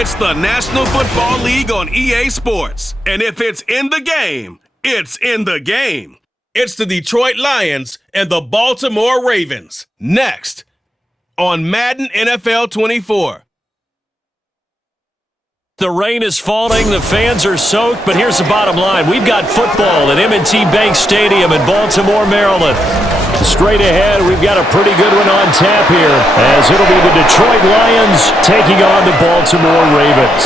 It's the National Football League on EA Sports. And if it's in the game, it's in the game. It's the Detroit Lions and the Baltimore Ravens. Next on Madden NFL 24. The rain is falling, the fans are soaked, but here's the bottom line. We've got football at M&T Bank Stadium in Baltimore, Maryland. Straight ahead, we've got a pretty good one on tap here, as it'll be the Detroit Lions taking on the Baltimore Ravens.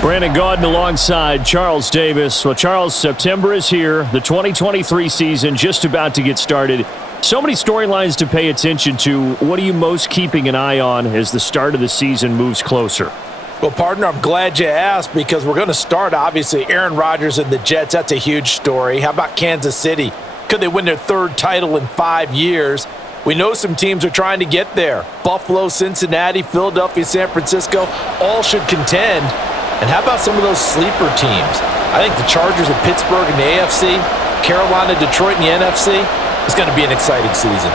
Brandon Gaudin alongside Charles Davis. Well, Charles, September is here. The 2023 season just about to get started. So many storylines to pay attention to. What are you most keeping an eye on as the start of the season moves closer? Well, partner, I'm glad you asked because we're going to start, obviously, Aaron Rodgers and the Jets. That's a huge story. How about Kansas City? Could they win their third title in 5 years? We know some teams are trying to get there. Buffalo, Cincinnati, Philadelphia, San Francisco, all should contend. And how about some of those sleeper teams? I think the Chargers of Pittsburgh in the AFC, Carolina, Detroit in the NFC. It's going to be an exciting season.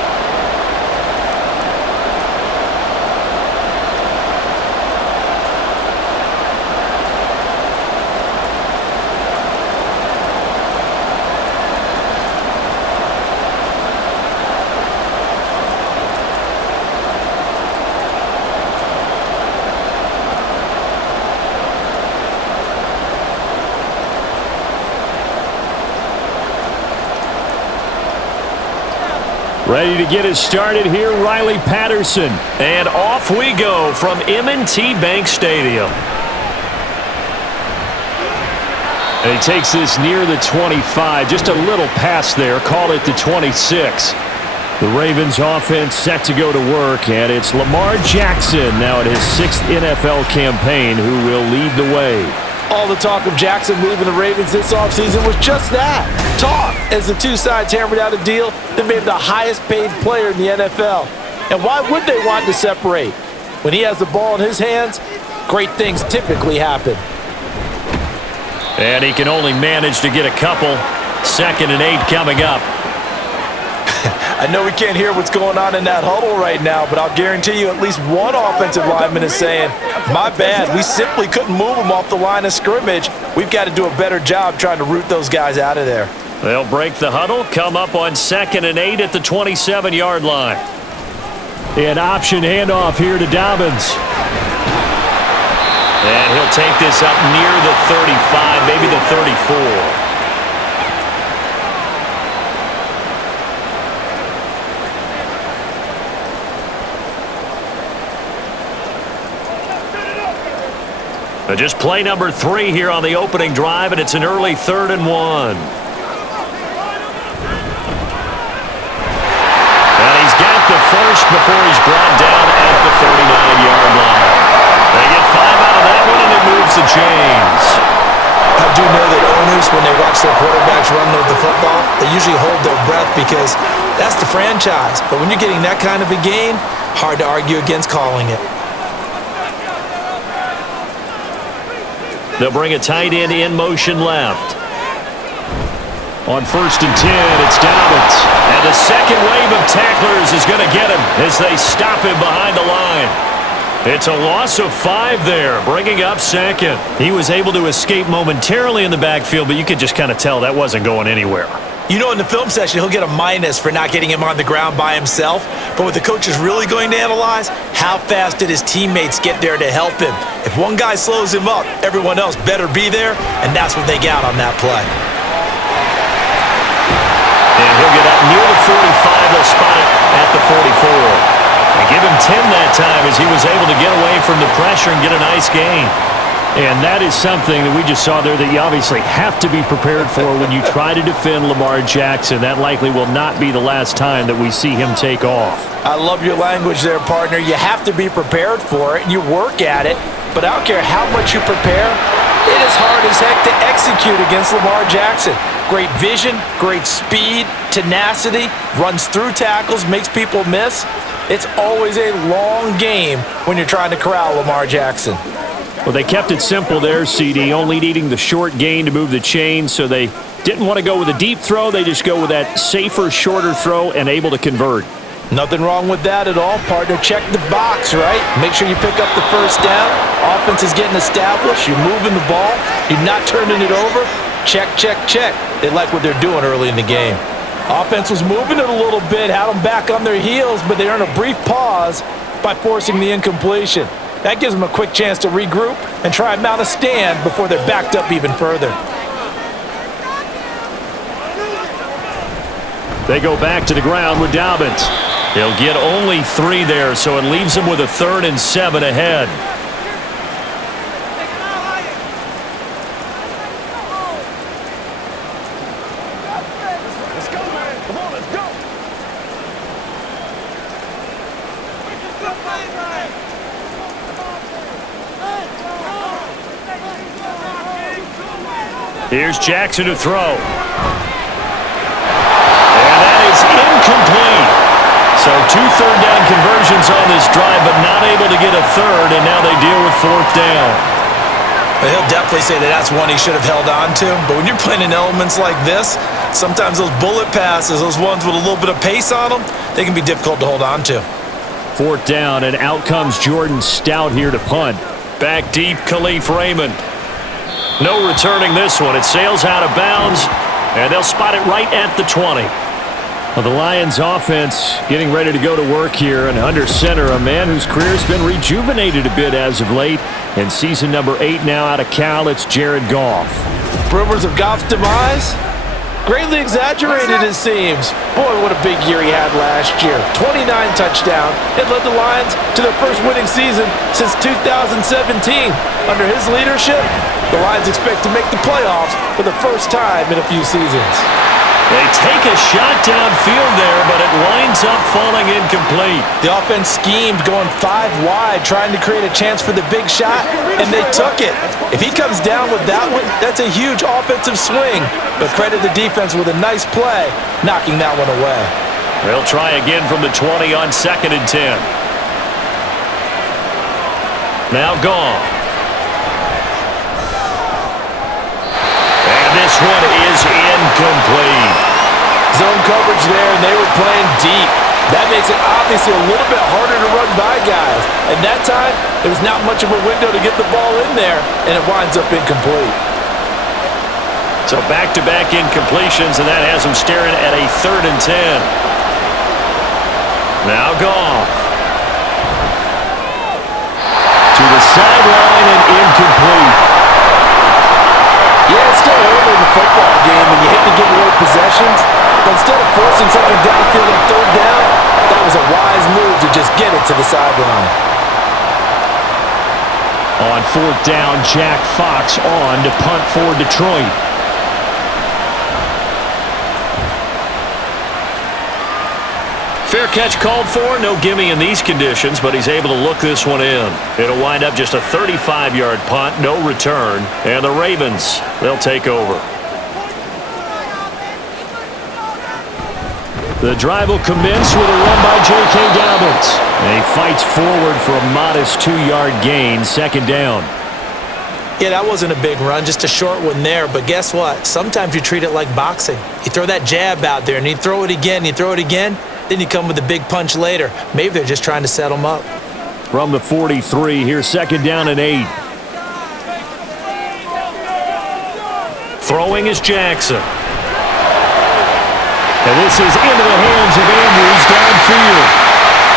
Ready to get us started here, Riley Patterson. And off we go from M&T Bank Stadium. And he takes this near the 25, just a little past there, call it the 26. The Ravens offense set to go to work, and it's Lamar Jackson now at his 6th NFL campaign who will lead the way. All the talk of Jackson leaving the Ravens this offseason was just that, talk, as the two sides hammered out a deal that made him the highest paid player in the NFL. And why would they want to separate? When he has the ball in his hands, great things typically happen. And he can only manage to get a couple. 2nd and 8 coming up. I know we can't hear what's going on in that huddle right now, but I'll guarantee you at least one offensive lineman is saying, my bad, we simply couldn't move them off the line of scrimmage. We've got to do a better job trying to root those guys out of there. They'll break the huddle, come up on 2nd and 8 at the 27-yard line. An option handoff here to Dobbins. And he'll take this up near the 35, maybe the 34. Just play number 3 here on the opening drive, and it's an early 3rd and 1. And he's got the first before he's brought down at the 39-yard line. They get 5 out of that one, and it moves the chains. I do know that owners, when they watch their quarterbacks run with the football, they usually hold their breath because that's the franchise. But when you're getting that kind of a game, hard to argue against calling it. They'll bring a tight end in motion left. On 1st and 10, it's Dobbins. And the second wave of tacklers is going to get him as they stop him behind the line. It's a loss of 5 there, bringing up 2nd. He was able to escape momentarily in the backfield, but you could just kind of tell that wasn't going anywhere. You know, in the film session, he'll get a minus for not getting him on the ground by himself. But what the coach is really going to analyze, how fast did his teammates get there to help him? If one guy slows him up, everyone else better be there, and that's what they got on that play. And he'll get up near the 45. They'll spot it at the 44. And give him 10 that time as he was able to get away from the pressure and get a nice gain. And that is something that we just saw there that you obviously have to be prepared for when you try to defend Lamar Jackson. That likely will not be the last time that we see him take off. I love your language there, partner. You have to be prepared for it, and you work at it. But I don't care how much you prepare, it is hard as heck to execute against Lamar Jackson. Great vision, great speed, tenacity, runs through tackles, makes people miss. It's always a long game when you're trying to corral Lamar Jackson. Well, they kept it simple there, CD, only needing the short gain to move the chains, so they didn't want to go with a deep throw. They just go with that safer, shorter throw and able to convert. Nothing wrong with that at all, partner. Check the box, right? Make sure you pick up the first down. Offense is getting established. You're moving the ball. You're not turning it over. Check, check, check. They like what they're doing early in the game. Offense was moving it a little bit, had them back on their heels, but they earned a brief pause by forcing the incompletion. That gives them a quick chance to regroup and try and mount a stand before they're backed up even further. They go back to the ground with Dobbins. He'll get only 3 there, so it leaves him with a 3rd and 7 ahead. Let's go, man. Come on, let's go. Here's Jackson to throw. And that is incomplete. So 2 third-down conversions on this drive, but not able to get a 3rd, and now they deal with 4th down. But he'll definitely say that that's one he should have held on to. But when you're playing in elements like this, sometimes those bullet passes, those ones with a little bit of pace on them, they can be difficult to hold on to. 4th down, and out comes Jordan Stout here to punt. Back deep, Khalif Raymond. No returning this one. It sails out of bounds, and they'll spot it right at the 20. Well, the Lions offense getting ready to go to work here, and under center, a man whose career's been rejuvenated a bit as of late. In season number 8 now out of Cal, it's Jared Goff. Rumors of Goff's demise? Greatly exaggerated, it seems. Boy, what a big year he had last year. 29 touchdowns. It led the Lions to their first winning season since 2017. Under his leadership, the Lions expect to make the playoffs for the first time in a few seasons. They take a shot downfield there, but it winds up falling incomplete. The offense schemed going 5 wide, trying to create a chance for the big shot, and they took it. If he comes down with that one, that's a huge offensive swing. But credit the defense with a nice play, knocking that one away. They'll try again from the 20 on 2nd and 10. Now Goff. And this one is incomplete. Zone coverage there, and they were playing deep. That makes it obviously a little bit harder to run by guys. And that time, there was not much of a window to get the ball in there, and it winds up incomplete. So back-to-back incompletions, and that has them staring at a 3rd and 10. Now Goff. To the sideline and incomplete. Yeah, it's still early in the football game, and you hate to give away possessions. But instead of forcing something downfield on 3rd down, that was a wise move to just get it to the sideline. On 4th down, Jack Fox on to punt for Detroit. Fair catch called for. No gimme in these conditions, but he's able to look this one in. It'll wind up just a 35-yard punt, no return. And the Ravens, they'll take over. The drive will commence with a run by J.K. Dobbins. And he fights forward for a modest 2-yard gain, 2nd down. Yeah, that wasn't a big run, just a short one there. But guess what? Sometimes you treat it like boxing. You throw that jab out there, and you throw it again, you throw it again. Then you come with a big punch later. Maybe they're just trying to set them up. From the 43, here's 2nd down and 8. Throwing is Jackson. And this is into the hands of Andrews downfield.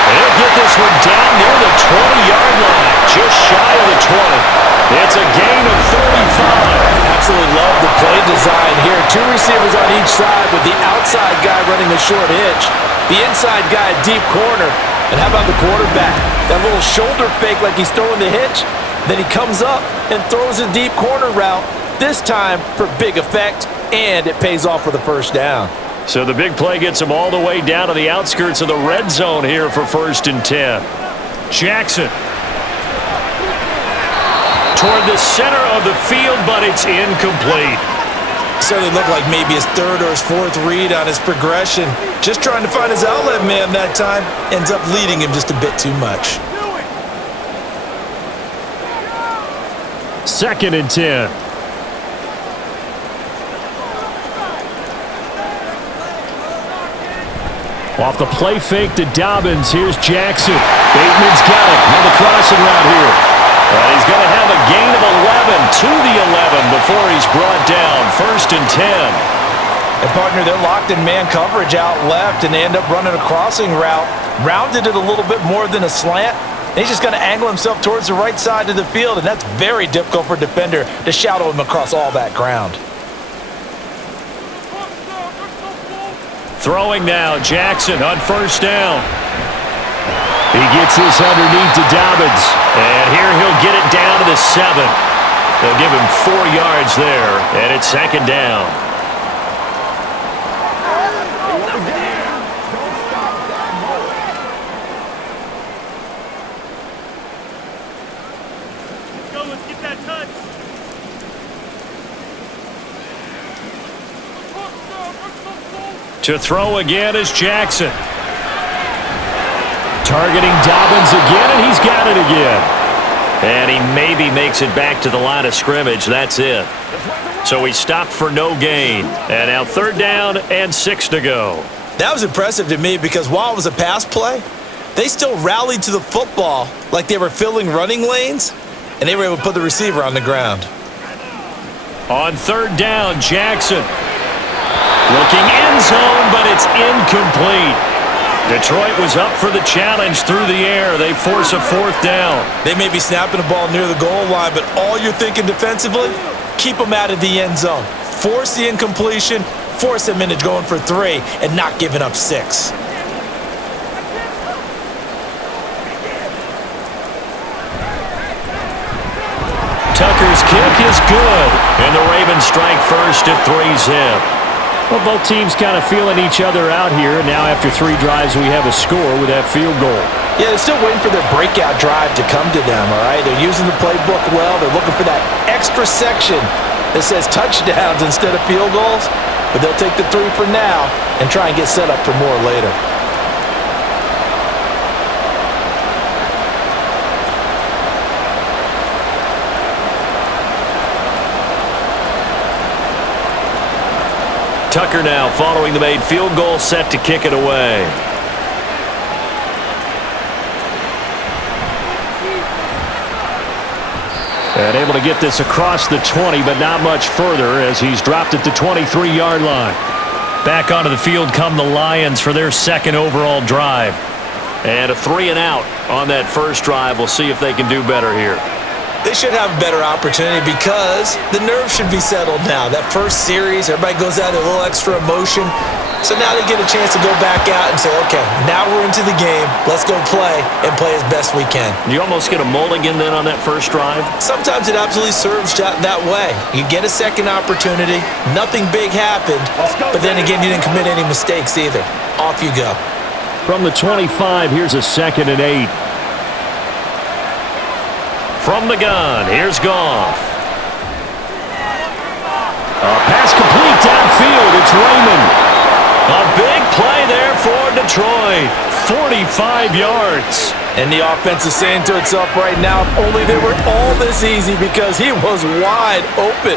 And he'll get this one down near the 20-yard line, just shy of the 20. It's a gain of 35. Absolutely love the play design here. 2 receivers on each side with the outside guy running a short hitch. The inside guy deep corner. And how about the quarterback? That little shoulder fake like he's throwing the hitch. Then he comes up and throws a deep corner route. This time for big effect, and it pays off for the 1st down. So the big play gets him all the way down to the outskirts of the red zone here for 1st and 10. Jackson. Toward the center of the field, but it's incomplete. Certainly looked like maybe his 3rd or his 4th read on his progression. Just trying to find his outlet man that time. Ends up leading him just a bit too much. 2nd and 10. Off the play fake to Dobbins. Here's Jackson. Bateman's got it on the crossing route here. And he's going to have a gain of 11 to the 11 before he's brought down. 1st and 10. And, partner, they're locked in man coverage out left, and they end up running a crossing route. Rounded it a little bit more than a slant. And he's just going to angle himself towards the right side of the field, and that's very difficult for a defender to shadow him across all that ground. Throwing now, Jackson on 1st down. He gets this underneath to Dobbins. And here he'll get it down to the 7. They'll give him 4 yards there, and it's 2nd down. Let's get that touch. To throw again is Jackson. Targeting Dobbins again, and he's got it again. And he maybe makes it back to the line of scrimmage. That's it. So he stopped for no gain. And now 3rd down and 6 to go. That was impressive to me because while it was a pass play, they still rallied to the football like they were filling running lanes, and they were able to put the receiver on the ground. On 3rd down, Jackson. Looking end zone, but it's incomplete. Detroit was up for the challenge through the air. They force a 4th down. They may be snapping the ball near the goal line, but all you're thinking defensively, keep them out of the end zone. Force the incompletion, force them into going for 3, and not giving up 6. Tucker's kick is good, and the Ravens strike first at 3-zip. Well, both teams kind of feeling each other out here. Now after 3 drives, we have a score with that field goal. Yeah, they're still waiting for their breakout drive to come to them, all right? They're using the playbook well. They're looking for that extra section that says touchdowns instead of field goals. But they'll take the 3 for now and try and get set up for more later. Tucker now following the made field goal, set to kick it away. And able to get this across the 20, but not much further as he's dropped it to 23-yard line. Back onto the field come the Lions for their 2nd overall drive. And a 3-and-out on that first drive. We'll see if they can do better here. They should have a better opportunity because the nerves should be settled now. That first series, everybody goes out with a little extra emotion. So now they get a chance to go back out and say, okay, now we're into the game. Let's go play and play as best we can. You almost get a mulligan then on that first drive? Sometimes it absolutely serves that way. You get a second opportunity. Nothing big happened. But then again, you didn't commit any mistakes either. Off you go. From the 25, here's a 2nd and 8. From the gun, here's Goff. A pass complete downfield, it's Raymond. A big play there for Detroit. 45 yards. And the offense is saying to itself right now, only they were all this easy because he was wide open.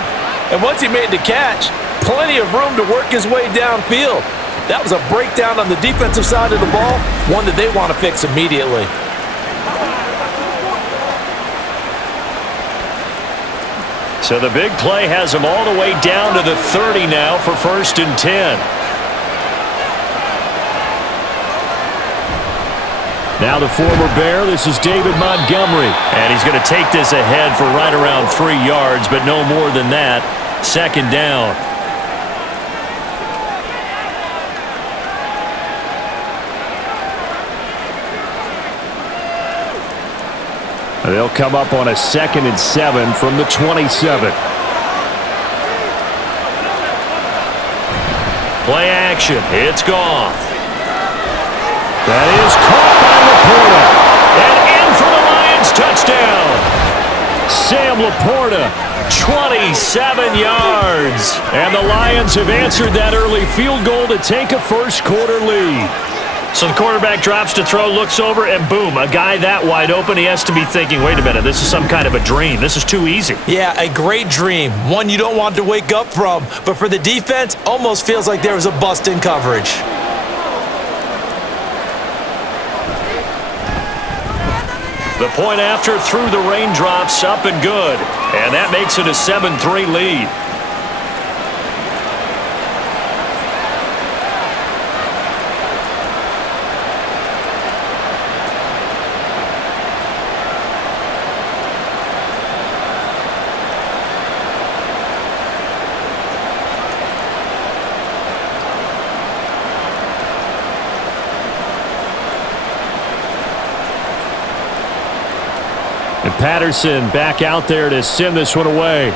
And once he made the catch, plenty of room to work his way downfield. That was a breakdown on the defensive side of the ball, one that they want to fix immediately. So the big play has him all the way down to the 30 now for 1st and 10. Now the former Bear, this is David Montgomery. And he's going to take this ahead for right around 3 yards, but no more than that. 2nd down. They'll come up on a 2nd and 7 from the 27. Play action. It's Goff. That is caught by Laporta. And in for the Lions, touchdown. Sam Laporta, 27 yards. And the Lions have answered that early field goal to take a first-quarter lead. So the quarterback drops to throw, looks over, and boom, a guy that wide open, he has to be thinking, wait a minute, this is some kind of a dream. This is too easy. Yeah, a great dream. One you don't want to wake up from. But for the defense, almost feels like there was a bust in coverage. The point after through the raindrops, up and good. And that makes it a 7-3 lead. And Patterson back out there to send this one away.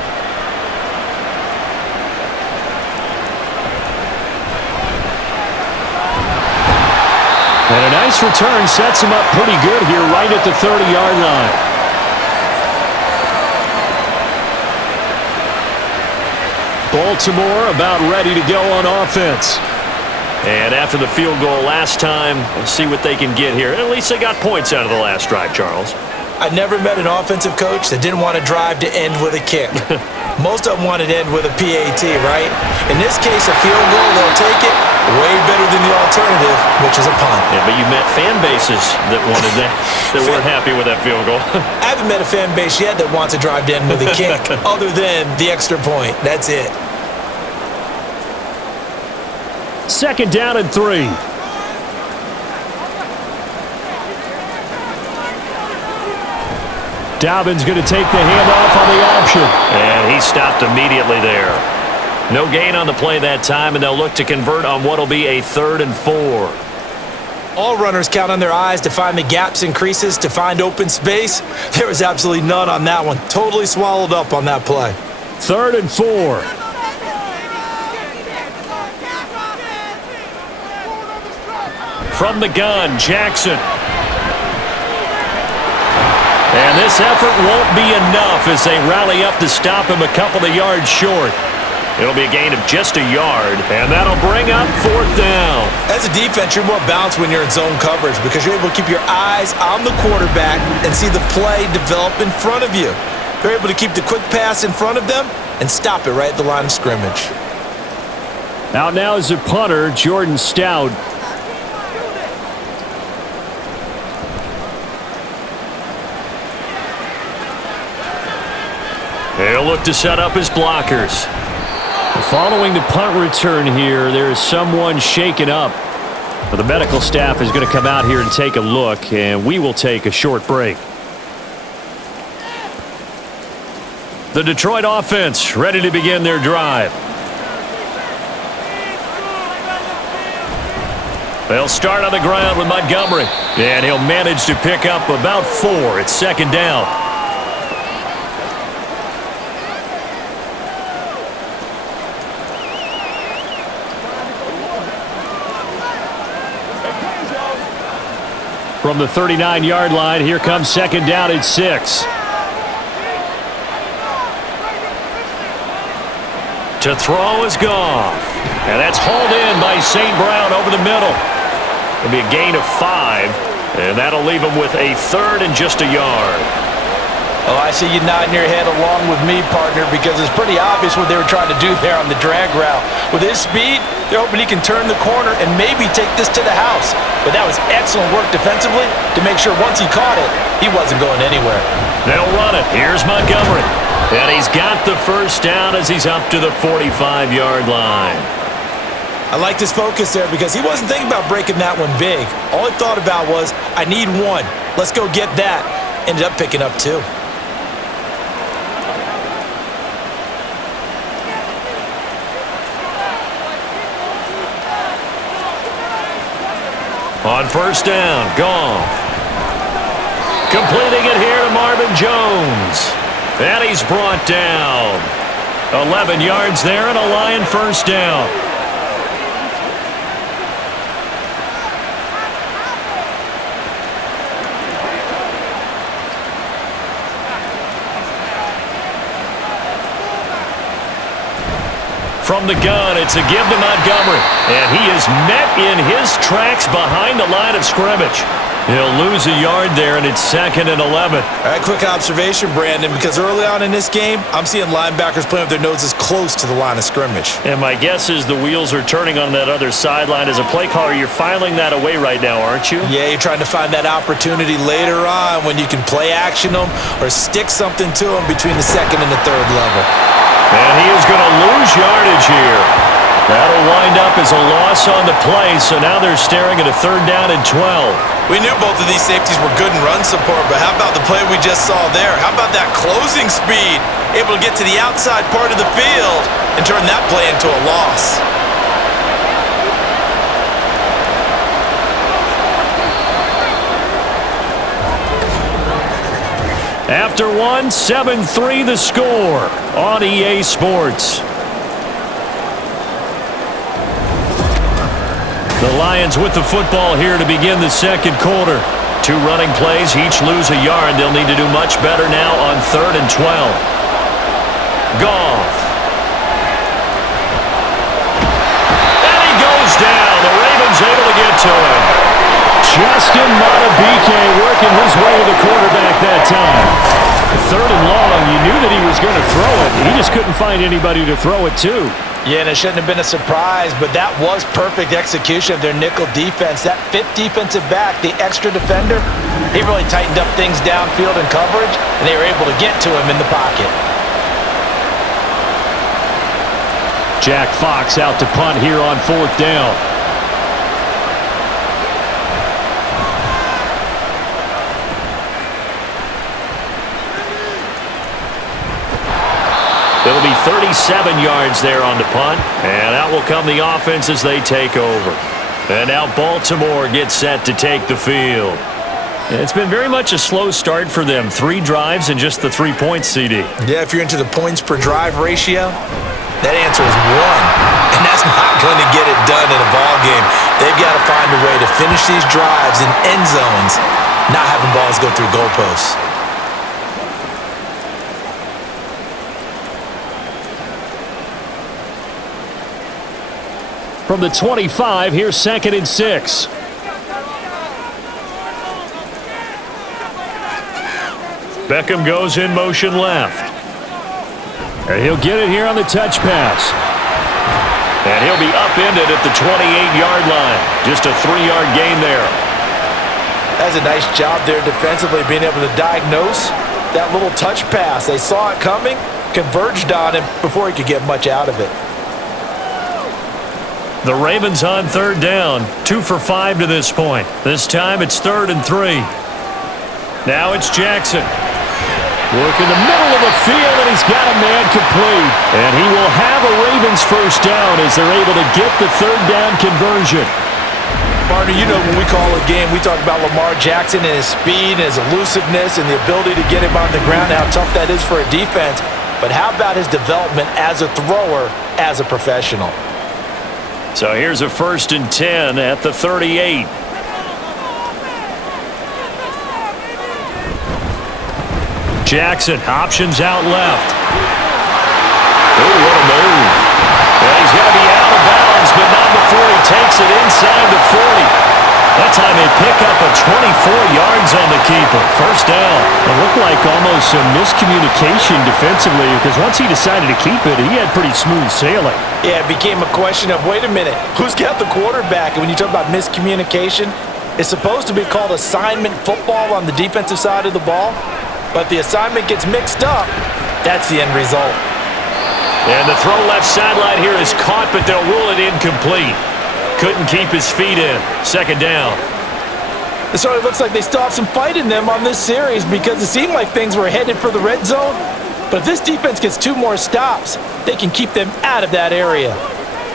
And a nice return sets him up pretty good here right at the 30-yard line. Baltimore about ready to go on offense. And after the field goal last time, we'll see what they can get here. At least they got points out of the last drive, Charles. I never met an offensive coach that didn't want to drive to end with a kick. Most of them wanted to end with a PAT, right? In this case, a field goal, they'll take it. Way better than the alternative, which is a punt. Yeah, but you met fan bases that wanted that, that weren't happy with that field goal. I haven't met a fan base yet that wants to drive to end with a kick, other than the extra point. That's it. 2nd down and 3. Dobbins going to take the handoff on the option. And he stopped immediately there. No gain on the play that time, and they'll look to convert on what will be a 3rd and 4. All runners count on their eyes to find the gaps and creases, to find open space. There was absolutely none on that one. Totally swallowed up on that play. 3rd and 4. From the gun, Jackson. And this effort won't be enough as they rally up to stop him a couple of yards short. It'll be a gain of just a yard, and that'll bring up 4th down. As a defense, you're more balanced when you're in zone coverage because you're able to keep your eyes on the quarterback and see the play develop in front of you. You're able to keep the quick pass in front of them and stop it right at the line of scrimmage. Out now is the punter, Jordan Stout. He'll look to set up his blockers. Following the punt return here, there is someone shaken up. The medical staff is going to come out here and take a look, and we will take a short break. The Detroit offense ready to begin their drive. They'll start on the ground with Montgomery, and he'll manage to pick up about 4. It's 2nd down. From the 39-yard line, here comes 2nd down at 6. To throw is Goff. And that's hauled in by St. Brown over the middle. It'll be a gain of 5, and that'll leave him with a 3rd and just a yard. Oh, I see you nodding your head along with me, partner, because it's pretty obvious what they were trying to do there on the drag route. With his speed, they're hoping he can turn the corner and maybe take this to the house. But that was excellent work defensively to make sure once he caught it, he wasn't going anywhere. They'll run it. Here's Montgomery. And he's got the 1st down as he's up to the 45-yard line. I liked his focus there because he wasn't thinking about breaking that one big. All he thought about was, I need 1. Let's go get that. Ended up picking up 2. On 1st down, Goff. Completing it here to Marvin Jones. And he's brought down. 11 yards there and a Lion 1st down. From the gun, it's a give to Montgomery. And he is met in his tracks behind the line of scrimmage. He'll lose a yard there, and it's 2nd and 11. All right, quick observation, Brandon, because early on in this game, I'm seeing linebackers playing with their noses close to the line of scrimmage. And my guess is the wheels are turning on that other sideline. As a play caller, you're filing that away right now, aren't you? Yeah, you're trying to find that opportunity later on when you can play action them or stick something to them between the 2nd and the 3rd level. And he is going to lose yardage here. That'll wind up as a loss on the play, so now they're staring at a 3rd down and 12. We knew both of these safeties were good in run support, but how about the play we just saw there? How about that closing speed? Able to get to the outside part of the field and turn that play into a loss. After one, 7-3 the score on EA Sports. The Lions with the football here to begin the 2nd quarter. 2 running plays, each lose a yard. They'll need to do much better now on 3rd and 12. Goff. And he goes down. The Ravens able to get to him. Justin Matabike working his way to the quarterback that time. 3rd and long, you knew that he was going to throw it. He just couldn't find anybody to throw it to. Yeah, and it shouldn't have been a surprise, but that was perfect execution of their nickel defense. That 5th defensive back, the extra defender, he really tightened up things downfield in coverage, and they were able to get to him in the pocket. Jack Fox out to punt here on 4th down. It'll be 37 yards there on the punt, and out will come the offense as they take over. And now Baltimore gets set to take the field. It's been very much a slow start for them. 3 drives and just the 3 points, CD. Yeah, if you're into the points per drive ratio, that answer is 1. And that's not going to get it done in a ball game. They've got to find a way to finish these drives in end zones, not having balls go through goalposts. From the 25, here's 2nd and 6. Beckham goes in motion left. And he'll get it here on the touch pass. And he'll be upended at the 28-yard line. Just a 3-yard gain there. That's a nice job there defensively, being able to diagnose that little touch pass. They saw it coming, converged on him before he could get much out of it. The Ravens on 3rd down. 2 for 5 to this point. This time it's 3rd and 3. Now it's Jackson. Working the middle of the field, and he's got a man complete. And he will have a Ravens 1st down as they're able to get the 3rd down conversion. Partner, you know when we call a game, we talk about Lamar Jackson and his speed and his elusiveness and the ability to get him on the ground, how tough that is for a defense. But how about his development as a thrower, as a professional? So here's a 1st and 10 at the 38. Jackson options out left. Oh, what a move. And he's going to be out of bounds, but not before he takes it inside the 40. That time they pick up a 24 yards on the keeper. 1st down. It looked like almost some miscommunication defensively because once he decided to keep it, he had pretty smooth sailing. Yeah, it became a question of, wait a minute, who's got the quarterback? And when you talk about miscommunication, it's supposed to be called assignment football on the defensive side of the ball. But the assignment gets mixed up. That's the end result. And the throw left sideline here is caught, but they'll rule it incomplete. Couldn't keep his feet in. 2nd down. It sort of looks like they still have some fight in them on this series because it seemed like things were headed for the red zone. But if this defense gets 2 more stops, they can keep them out of that area.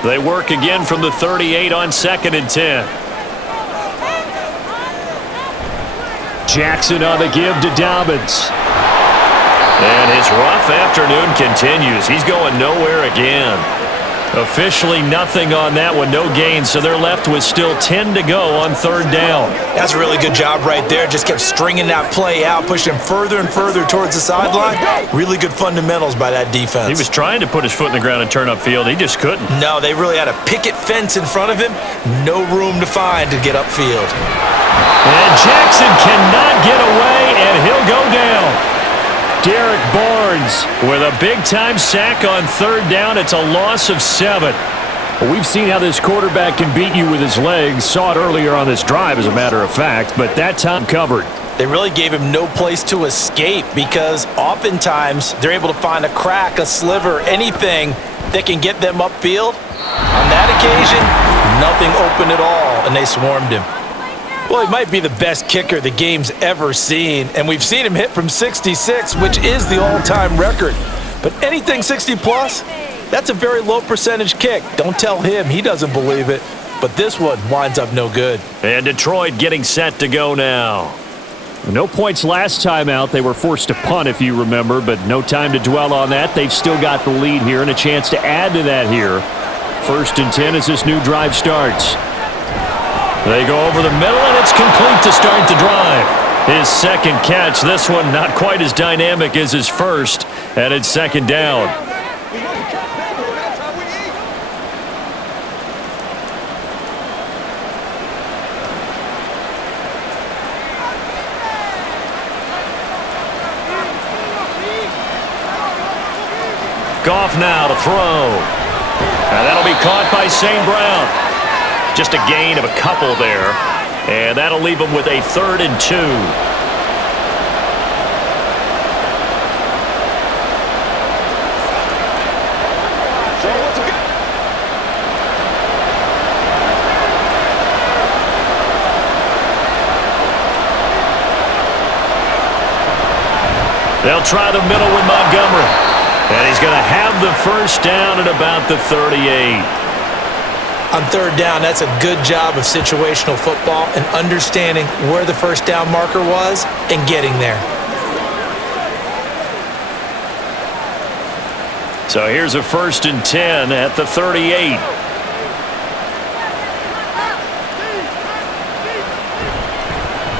They work again from the 38 on 2nd and 10. Jackson on the give to Dobbins. And his rough afternoon continues. He's going nowhere again. Officially nothing on that one, no gain, so they're left with still 10 to go on third down. That's a really good job right there. Just kept stringing that play out, pushing him further and further towards the sideline. Really good fundamentals by that defense. He was trying to put his foot in the ground and turn upfield. He just couldn't. No, they really had a picket fence in front of him. No room to find to get upfield. And Jackson cannot get away, and he'll go down. Derek Barnes with a big-time sack on third down. It's a loss of 7. Well, we've seen how this quarterback can beat you with his legs. Saw it earlier on this drive, as a matter of fact, but that time covered. They really gave him no place to escape because oftentimes they're able to find a crack, a sliver, anything that can get them upfield. On that occasion, nothing open at all, and they swarmed him. Well, he might be the best kicker the game's ever seen, and we've seen him hit from 66, which is the all-time record. But anything 60-plus, that's a very low percentage kick. Don't tell him. He doesn't believe it. But this one winds up no good. And Detroit getting set to go now. No points last time out. They were forced to punt, if you remember, but no time to dwell on that. They've still got the lead here and a chance to add to that here. 1st and 10 as this new drive starts. They go over the middle, and it's complete to start the drive. His second catch, this one not quite as dynamic as his first, and it's 2nd down. Goff now to throw. And that'll be caught by St. Brown. Just a gain of a couple there, and that'll leave them with a 3rd and 2. They'll try the middle with Montgomery, and he's going to have the first down at about the 38. On third down, that's a good job of situational football and understanding where the first down marker was and getting there. So here's a 1st and 10 at the 38.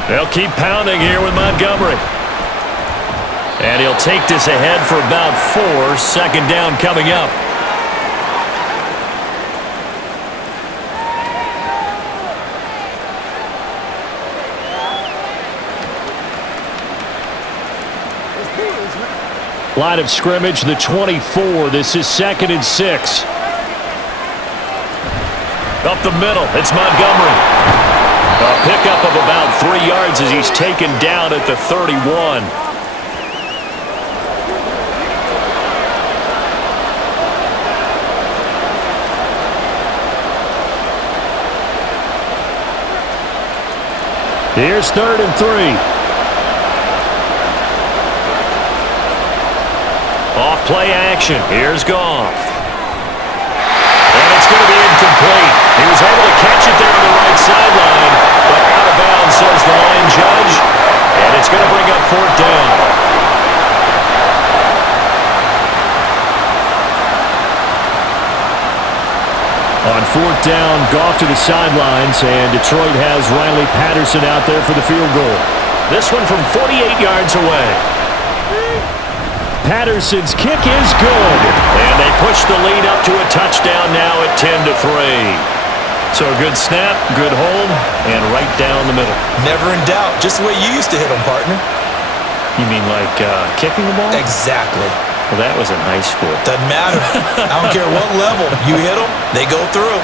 They'll keep pounding here with Montgomery. And he'll take this ahead for about 4. 2nd down coming up. Line of scrimmage, the 24. This is 2nd and 6. Up the middle, it's Montgomery. A pickup of about 3 yards as he's taken down at the 31. Here's 3rd and 3. Off play action. Here's Goff. And it's going to be incomplete. He was able to catch it there on the right sideline, but out of bounds, says the line judge. And it's going to bring up 4th down. On 4th down, Goff to the sidelines, and Detroit has Riley Patterson out there for the field goal. This one from 48 yards away. Patterson's kick is good. And they push the lead up to a touchdown now at 10-3. So a good snap, good hold, and right down the middle. Never in doubt. Just the way you used to hit them, partner. You mean like kicking the ball? Exactly. Well, that was in high school. Doesn't matter. I don't care what level. You hit them, they go through.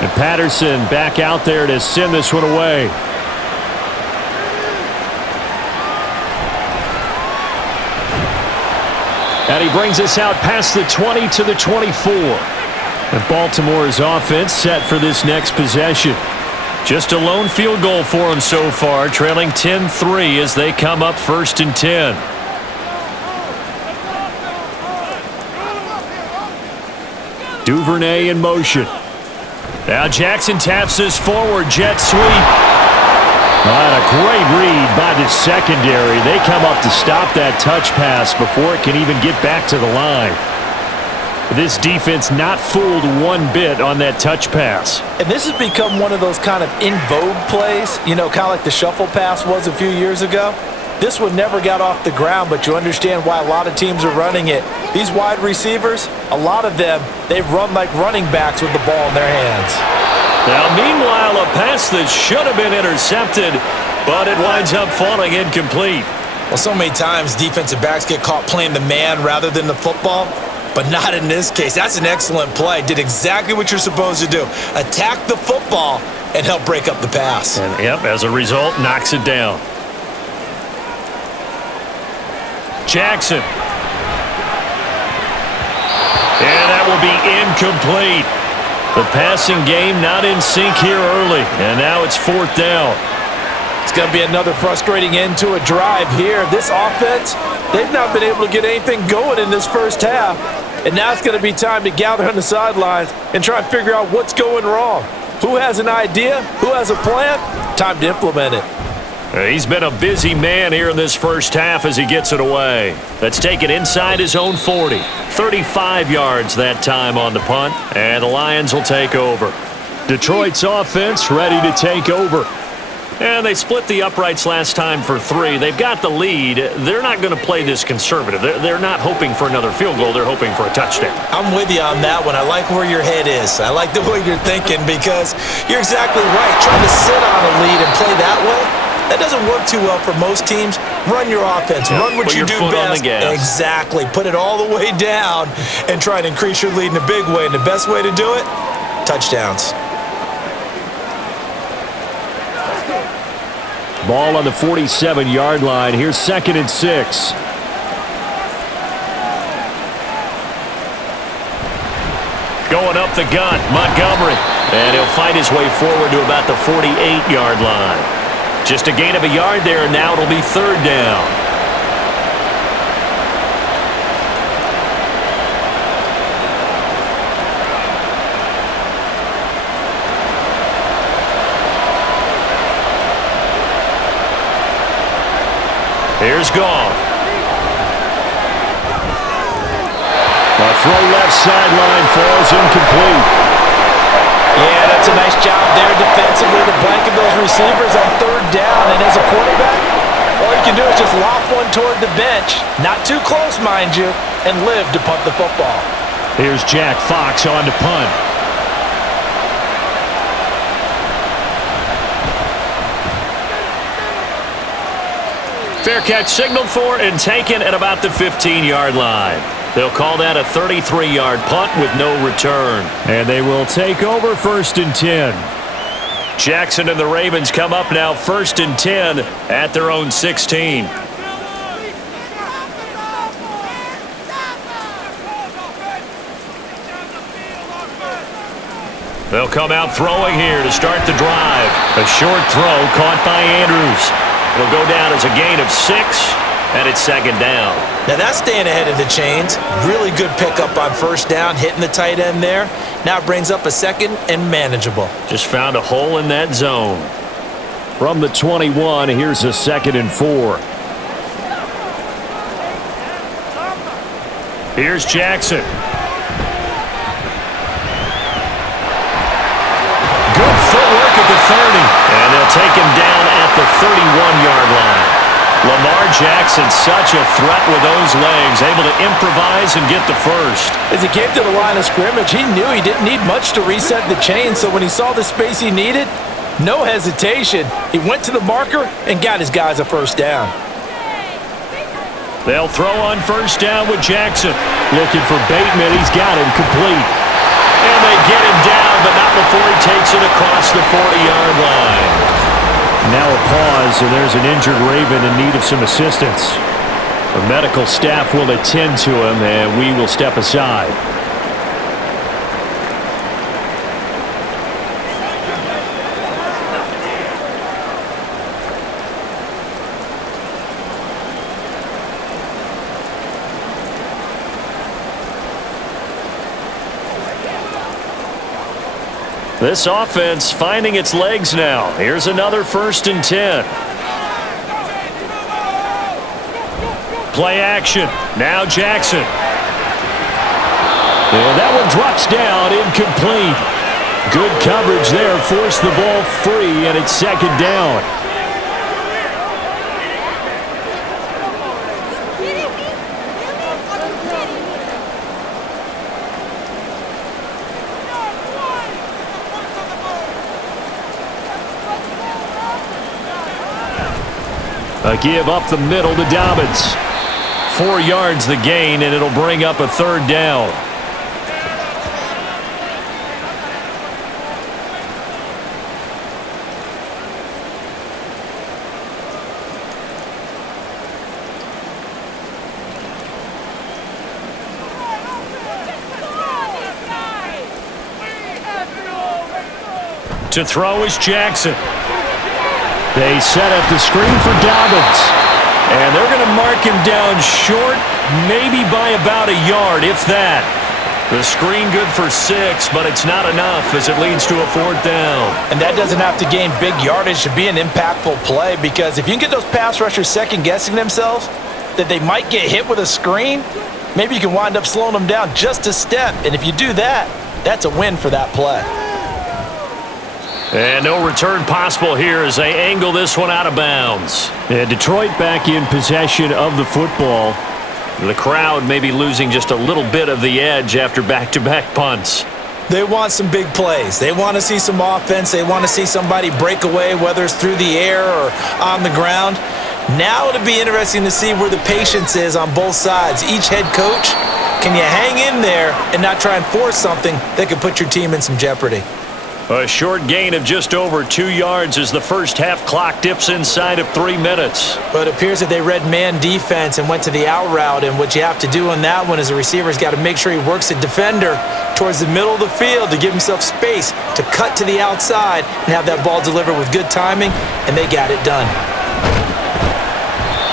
And Patterson back out there to send this one away. And he brings us out past the 20 to the 24. And Baltimore's offense set for this next possession. Just a lone field goal for them so far, trailing 10-3 as they come up 1st and 10. Duvernay in motion. Now Jackson taps this forward, jet sweep. And a great read by the secondary. They come up to stop that touch pass before it can even get back to the line. This defense not fooled one bit on that touch pass. And this has become one of those kind of in vogue plays, you know, kind of like the shuffle pass was a few years ago. This one never got off the ground, but you understand why a lot of teams are running it. These wide receivers, a lot of them, they've run like running backs with the ball in their hands. Now, meanwhile, a pass that should have been intercepted, but it winds up falling incomplete. Well, so many times defensive backs get caught playing the man rather than the football, but not in this case. That's an excellent play. Did exactly what you're supposed to do. Attack the football and help break up the pass. And, yep, as a result, knocks it down. Jackson. And that will be incomplete. The passing game not in sync here early, and now it's 4th down. It's going to be another frustrating end to a drive here. This offense, they've not been able to get anything going in this first half. And now it's going to be time to gather on the sidelines and try and figure out what's going wrong. Who has an idea? Who has a plan? Time to implement it. He's been a busy man here in this first half as he gets it away. That's taken inside his own 40. 35 yards that time on the punt, and the Lions will take over. Detroit's offense ready to take over. And they split the uprights last time for 3. They've got the lead. They're not going to play this conservative. They're not hoping for another field goal. They're hoping for a touchdown. I'm with you on that one. I like where your head is. I like the way you're thinking because you're exactly right. Trying to sit on a lead and play that way, that doesn't work too well for most teams. Run your offense. Run what you do best. Exactly. Put it all the way down and try and increase your lead in a big way. And the best way to do it, touchdowns. Ball on the 47-yard line. Here's 2nd and 6. Going up the gut, Montgomery. And he'll fight his way forward to about the 48-yard line. Just a gain of a yard there, and now it'll be 3rd down. Here's Goff. A throw left sideline falls incomplete. Yeah, that's a nice job there defensively to blanket those receivers on 3rd down. And as a quarterback, all you can do is just lob one toward the bench. Not too close, mind you, and live to punt the football. Here's Jack Fox on to punt. Fair catch signaled for and taken at about the 15-yard line. They'll call that a 33-yard punt with no return. And they will take over 1st and 10. Jackson and the Ravens come up now 1st and 10 at their own 16. They'll come out throwing here to start the drive. A short throw caught by Andrews. It'll go down as a gain of 6, and it's 2nd down. Now that's staying ahead of the chains. Really good pickup on 1st down, hitting the tight end there. Now it brings up a 2nd and manageable. Just found a hole in that zone. From the 21, here's a 2nd and 4. Here's Jackson. Good footwork at the 30. And they'll take him down at the 31-yard line. Lamar Jackson, such a threat with those legs, able to improvise and get the first. As he came to the line of scrimmage, he knew he didn't need much to reset the chain, so when he saw the space he needed, no hesitation. He went to the marker and got his guys a 1st down. They'll throw on 1st down with Jackson. Looking for Bateman. He's got him complete. And they get him down, but not before he takes it across the 40-yard line. Now a pause, and there's an injured Raven in need of some assistance. The medical staff will attend to him, and we will step aside. This offense finding its legs now. Here's another 1st and 10. Play action. Now Jackson. And that one drops down, incomplete. Good coverage there, forced the ball free, and it's 2nd down. A give up the middle to Dobbins. 4 yards the gain, and it'll bring up a 3rd down. To throw is Jackson. They set up the screen for Dobbins. And they're going to mark him down short, maybe by about a yard, if that. The screen good for 6, but it's not enough as it leads to a 4th down. And that doesn't have to gain big yardage to be an impactful play, because if you can get those pass rushers second-guessing themselves that they might get hit with a screen, maybe you can wind up slowing them down just a step. And if you do that, that's a win for that play. And no return possible here as they angle this one out of bounds. And Detroit back in possession of the football. The crowd may be losing just a little bit of the edge after back-to-back punts. They want some big plays. They want to see some offense. They want to see somebody break away, whether it's through the air or on the ground. Now it'll be interesting to see where the patience is on both sides. Each head coach, can you hang in there and not try and force something that could put your team in some jeopardy? A short gain of just over 2 yards as the first half clock dips inside of 3 minutes. But it appears that they read man defense and went to the out route, and what you have to do on that one is the receiver's got to make sure he works the defender towards the middle of the field to give himself space to cut to the outside and have that ball delivered with good timing, and they got it done.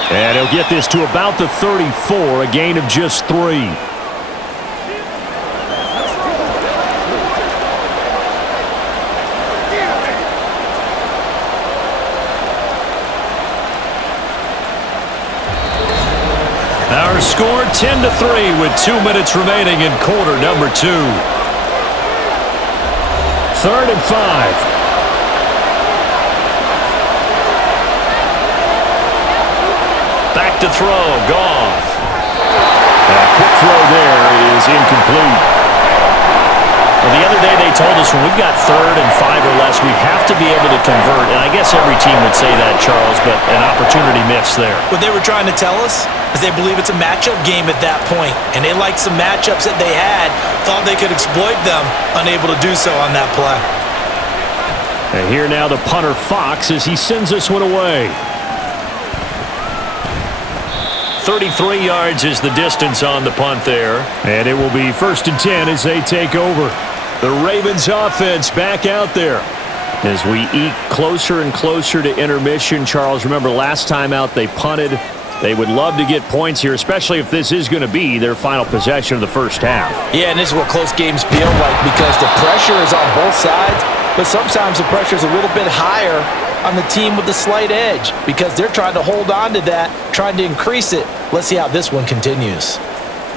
And he'll get this to about the 34, a gain of just 3. Our score 10-3 with 2 minutes remaining in quarter number 2. 3rd and 5. Back to throw, Goff. A quick throw there is incomplete. Well, the other day they told us when we've got 3rd and 5 or less, we have to be able to convert. And I guess every team would say that, Charles, but an opportunity missed there. What they were trying to tell us is they believe it's a matchup game at that point, and they liked some matchups that they had, thought they could exploit them, unable to do so on that play. And here now the punter Fox as he sends this one away. 33 yards is the distance on the punt there. And it will be 1st and 10 as they take over. The Ravens offense back out there. As we eke closer and closer to intermission, Charles, remember last time out they punted. They would love to get points here, especially if this is going to be their final possession of the first half. Yeah, and this is what close games feel like because the pressure is on both sides, but sometimes the pressure is a little bit higher on the team with the slight edge because they're trying to hold on to that, trying to increase it. Let's see how this one continues.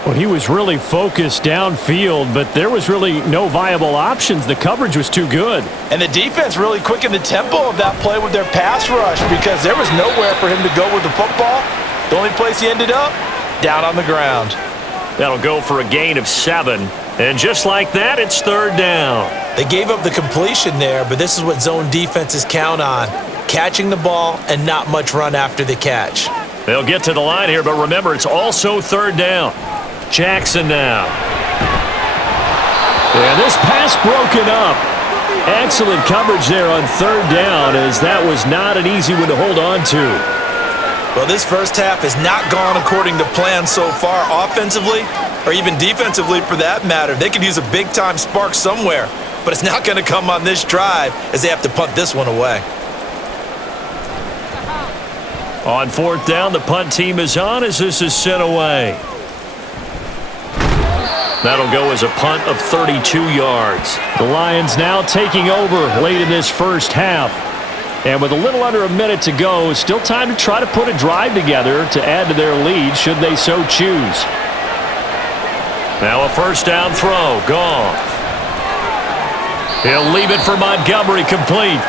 Well, he was really focused downfield, but there was really no viable options. The coverage was too good. And the defense really quickened the tempo of that play with their pass rush because there was nowhere for him to go with the football. The only place he ended up, down on the ground. That'll go for a gain of 7. And just like that, it's 3rd down. They gave up the completion there, but this is what zone defenses count on. Catching the ball and not much run after the catch. They'll get to the line here, but remember, it's also 3rd down. Jackson now. And this pass broken up. Excellent coverage there on 3rd down as that was not an easy one to hold on to. Well, this first half has not gone according to plan so far offensively or even defensively for that matter. They could use a big-time spark somewhere, but it's not going to come on this drive as they have to punt this one away. On 4th down, the punt team is on as this is sent away. That'll go as a punt of 32 yards. The Lions now taking over late in this first half. And with a little under a minute to go, still time to try to put a drive together to add to their lead should they so choose. Now a first down throw. Goff. He'll leave it for Montgomery, complete.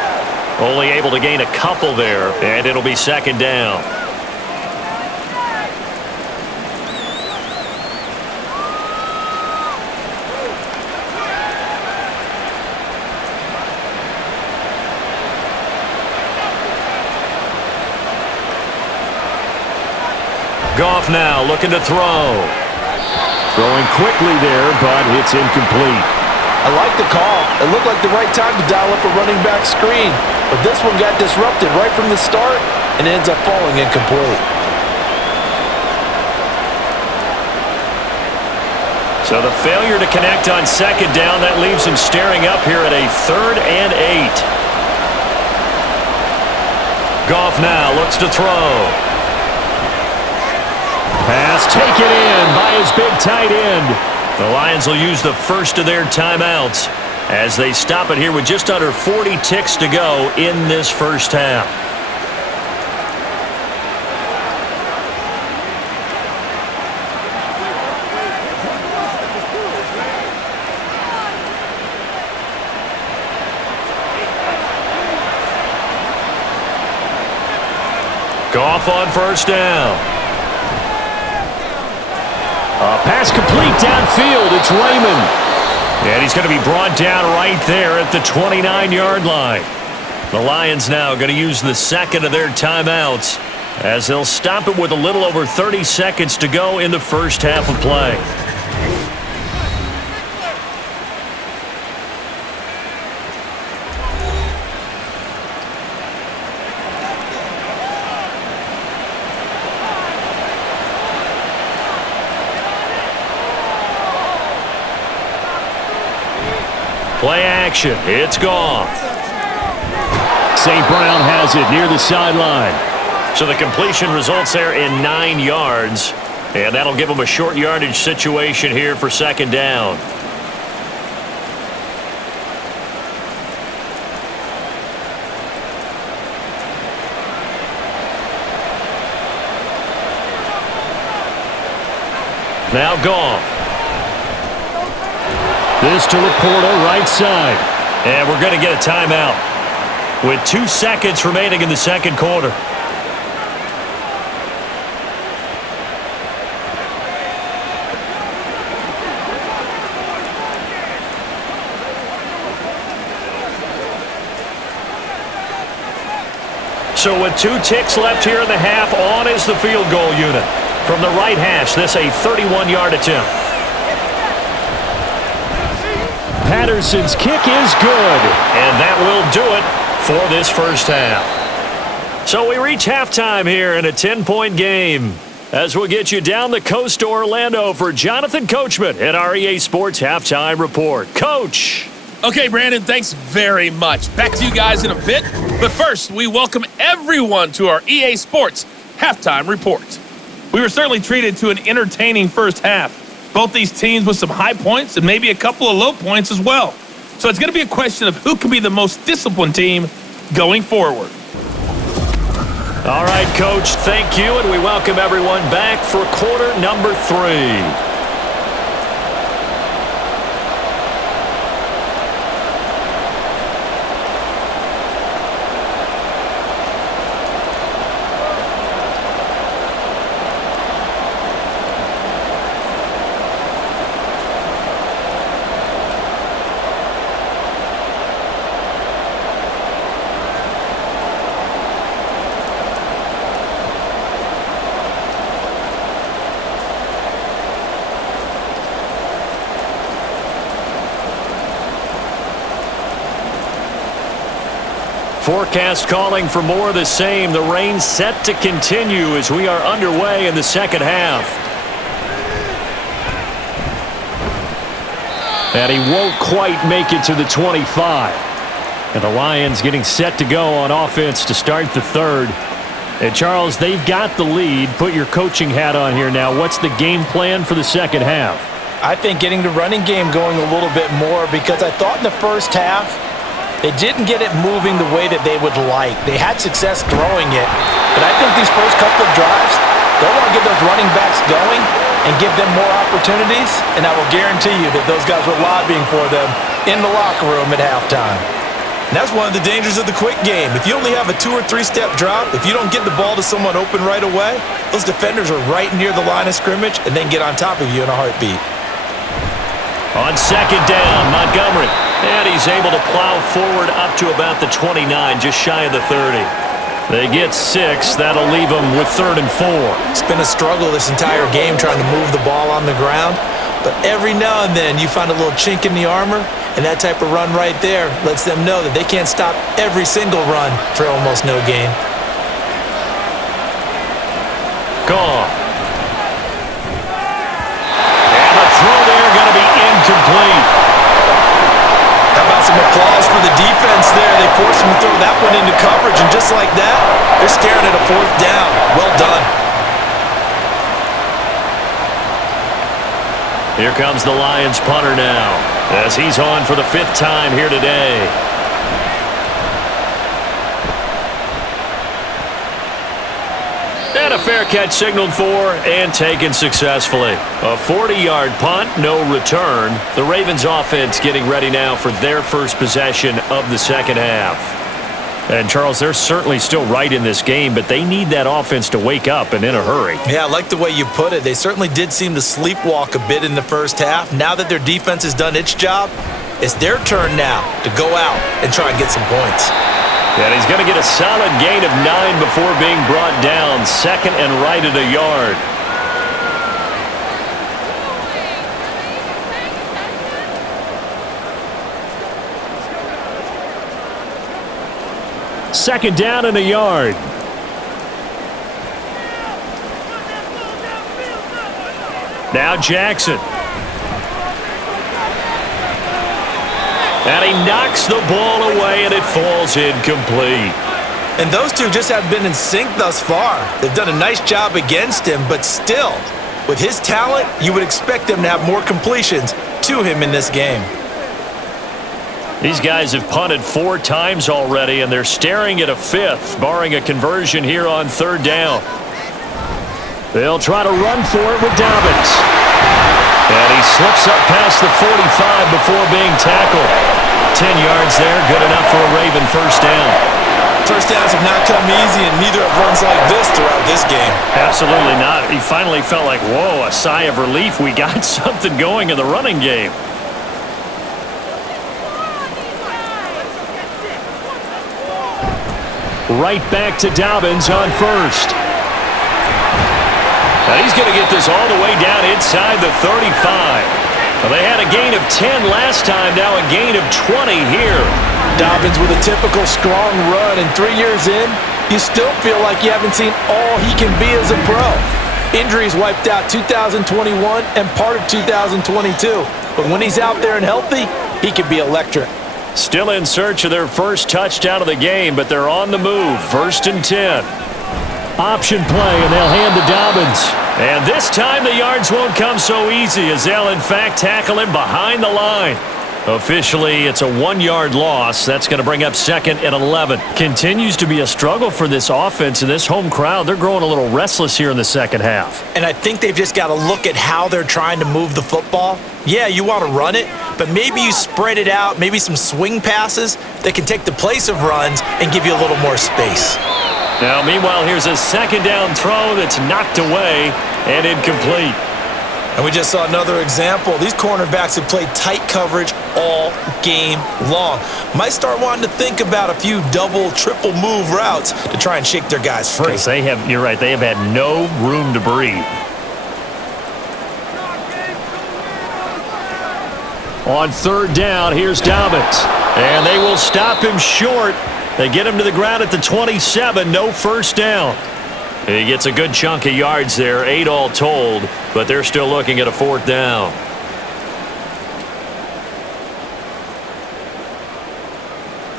Only able to gain a couple there, and it'll be second down. Goff now looking to throw. Throwing quickly there, but it's incomplete. I like the call. It looked like the right time to dial up a running back screen, but this one got disrupted right from the start and ends up falling incomplete. So the failure to connect on second down, that leaves him staring up here at a 3rd and 8. Goff now looks to throw. Pass taken in by his big tight end. The Lions will use the first of their timeouts as they stop it here with just under 40 ticks to go in this first half. Goff on first down. Pass complete downfield. It's Raymond. And he's going to be brought down right there at the 29-yard line. The Lions now going to use the second of their timeouts as they'll stop it with a little over 30 seconds to go in the first half of play. Play action. It's Goff. St. Brown has it near the sideline. So the completion results there in 9 yards. And that'll give them a short yardage situation here for second down. Now Goff. This to Laporta, right side. And we're going to get a timeout with 2 seconds remaining in the second quarter. So with 2 ticks left here in the half, on is the field goal unit. From the right hash, this a 31-yard attempt. Patterson's kick is good. And that will do it for this first half. So we reach halftime here in a 10-point game as we'll get you down the coast to Orlando for Jonathan Coachman at our EA Sports Halftime Report. Coach. Okay, Brandon, thanks very much. Back to you guys in a bit. But first, we welcome everyone to our EA Sports Halftime Report. We were certainly treated to an entertaining first half. Both these teams with some high points and maybe a couple of low points as well. So it's going to be a question of who can be the most disciplined team going forward. All right, Coach, thank you, and we welcome everyone back for quarter number 3. Forecast calling for more of the same. The rain set to continue as we are underway in the second half. And he won't quite make it to the 25. And the Lions getting set to go on offense to start the third. And Charles, they've got the lead. Put your coaching hat on here now. What's the game plan for the second half? I think getting the running game going a little bit more, because I thought in the first half they didn't get it moving the way that they would like. They had success throwing it, but I think these first couple of drives, they'll want to get those running backs going and give them more opportunities, and I will guarantee you that those guys were lobbying for them in the locker room at halftime. And that's one of the dangers of the quick game. If you only have a 2- or 3-step drop, if you don't get the ball to someone open right away, those defenders are right near the line of scrimmage and then get on top of you in a heartbeat. On second down, Montgomery. And he's able to plow forward up to about the 29, just shy of the 30. They get 6. That'll leave them with 3rd and 4. It's been a struggle this entire game trying to move the ball on the ground. But every now and then you find a little chink in the armor, and that type of run right there lets them know that they can't stop every single run for almost no gain. Gone. And the throw there going to be incomplete. How about some applause for the defense there? They forced him to throw that one into coverage, and just like that, they're staring at a 4th down. Well done. Here comes the Lions punter now, as he's on for the 5th time here today. And a fair catch signaled for and taken successfully. A 40-yard punt, no return. The Ravens offense getting ready now for their first possession of the second half. And, Charles, they're certainly still right in this game, but they need that offense to wake up and in a hurry. Yeah, I like the way you put it. They certainly did seem to sleepwalk a bit in the first half. Now that their defense has done its job, it's their turn now to go out and try and get some points. And he's going to get a solid gain of 9 before being brought down. 2nd and right at a yard. Second down and a yard. Now Jackson. And he knocks the ball away, and it falls incomplete. And those two just have been in sync thus far. They've done a nice job against him, but still, with his talent, you would expect them to have more completions to him in this game. These guys have punted 4 times already, and they're staring at a 5th, barring a conversion here on 3rd down. They'll try to run for it with Dobbins. And he slips up past the 45 before being tackled. 10 yards there, good enough for a Raven first down. First downs have not come easy, and neither have runs like this throughout this game. Absolutely not. He finally felt like, whoa, a sigh of relief. We got something going in the running game. Right back to Dobbins on first. Now he's going to get this all the way down inside the 35. Well, they had a gain of 10 last time, now a gain of 20 here. Dobbins with a typical strong run, and 3 years in, you still feel like you haven't seen all he can be as a pro. Injuries wiped out 2021 and part of 2022. But when he's out there and healthy, he can be electric. Still in search of their first touchdown of the game, but they're on the move. 1st and 10. Option play, and they'll hand to Dobbins. And this time the yards won't come so easy, as they'll in fact tackle him behind the line. Officially, it's a 1-yard loss. That's going to bring up 2nd and 11. Continues to be a struggle for this offense and this home crowd. They're growing a little restless here in the second half. And I think they've just got to look at how they're trying to move the football. Yeah, you want to run it, but maybe you spread it out, maybe some swing passes that can take the place of runs and give you a little more space. Now, meanwhile, here's a 2nd down throw that's knocked away and incomplete. And we just saw another example. These cornerbacks have played tight coverage all game long. Might start wanting to think about a few double, triple move routes to try and shake their guys free. Because they have, you're right, they have had no room to breathe. On 3rd down, here's Dobbins. And they will stop him short. They get him to the ground at the 27, no first down. He gets a good chunk of yards there, 8 all told, but they're still looking at a 4th down.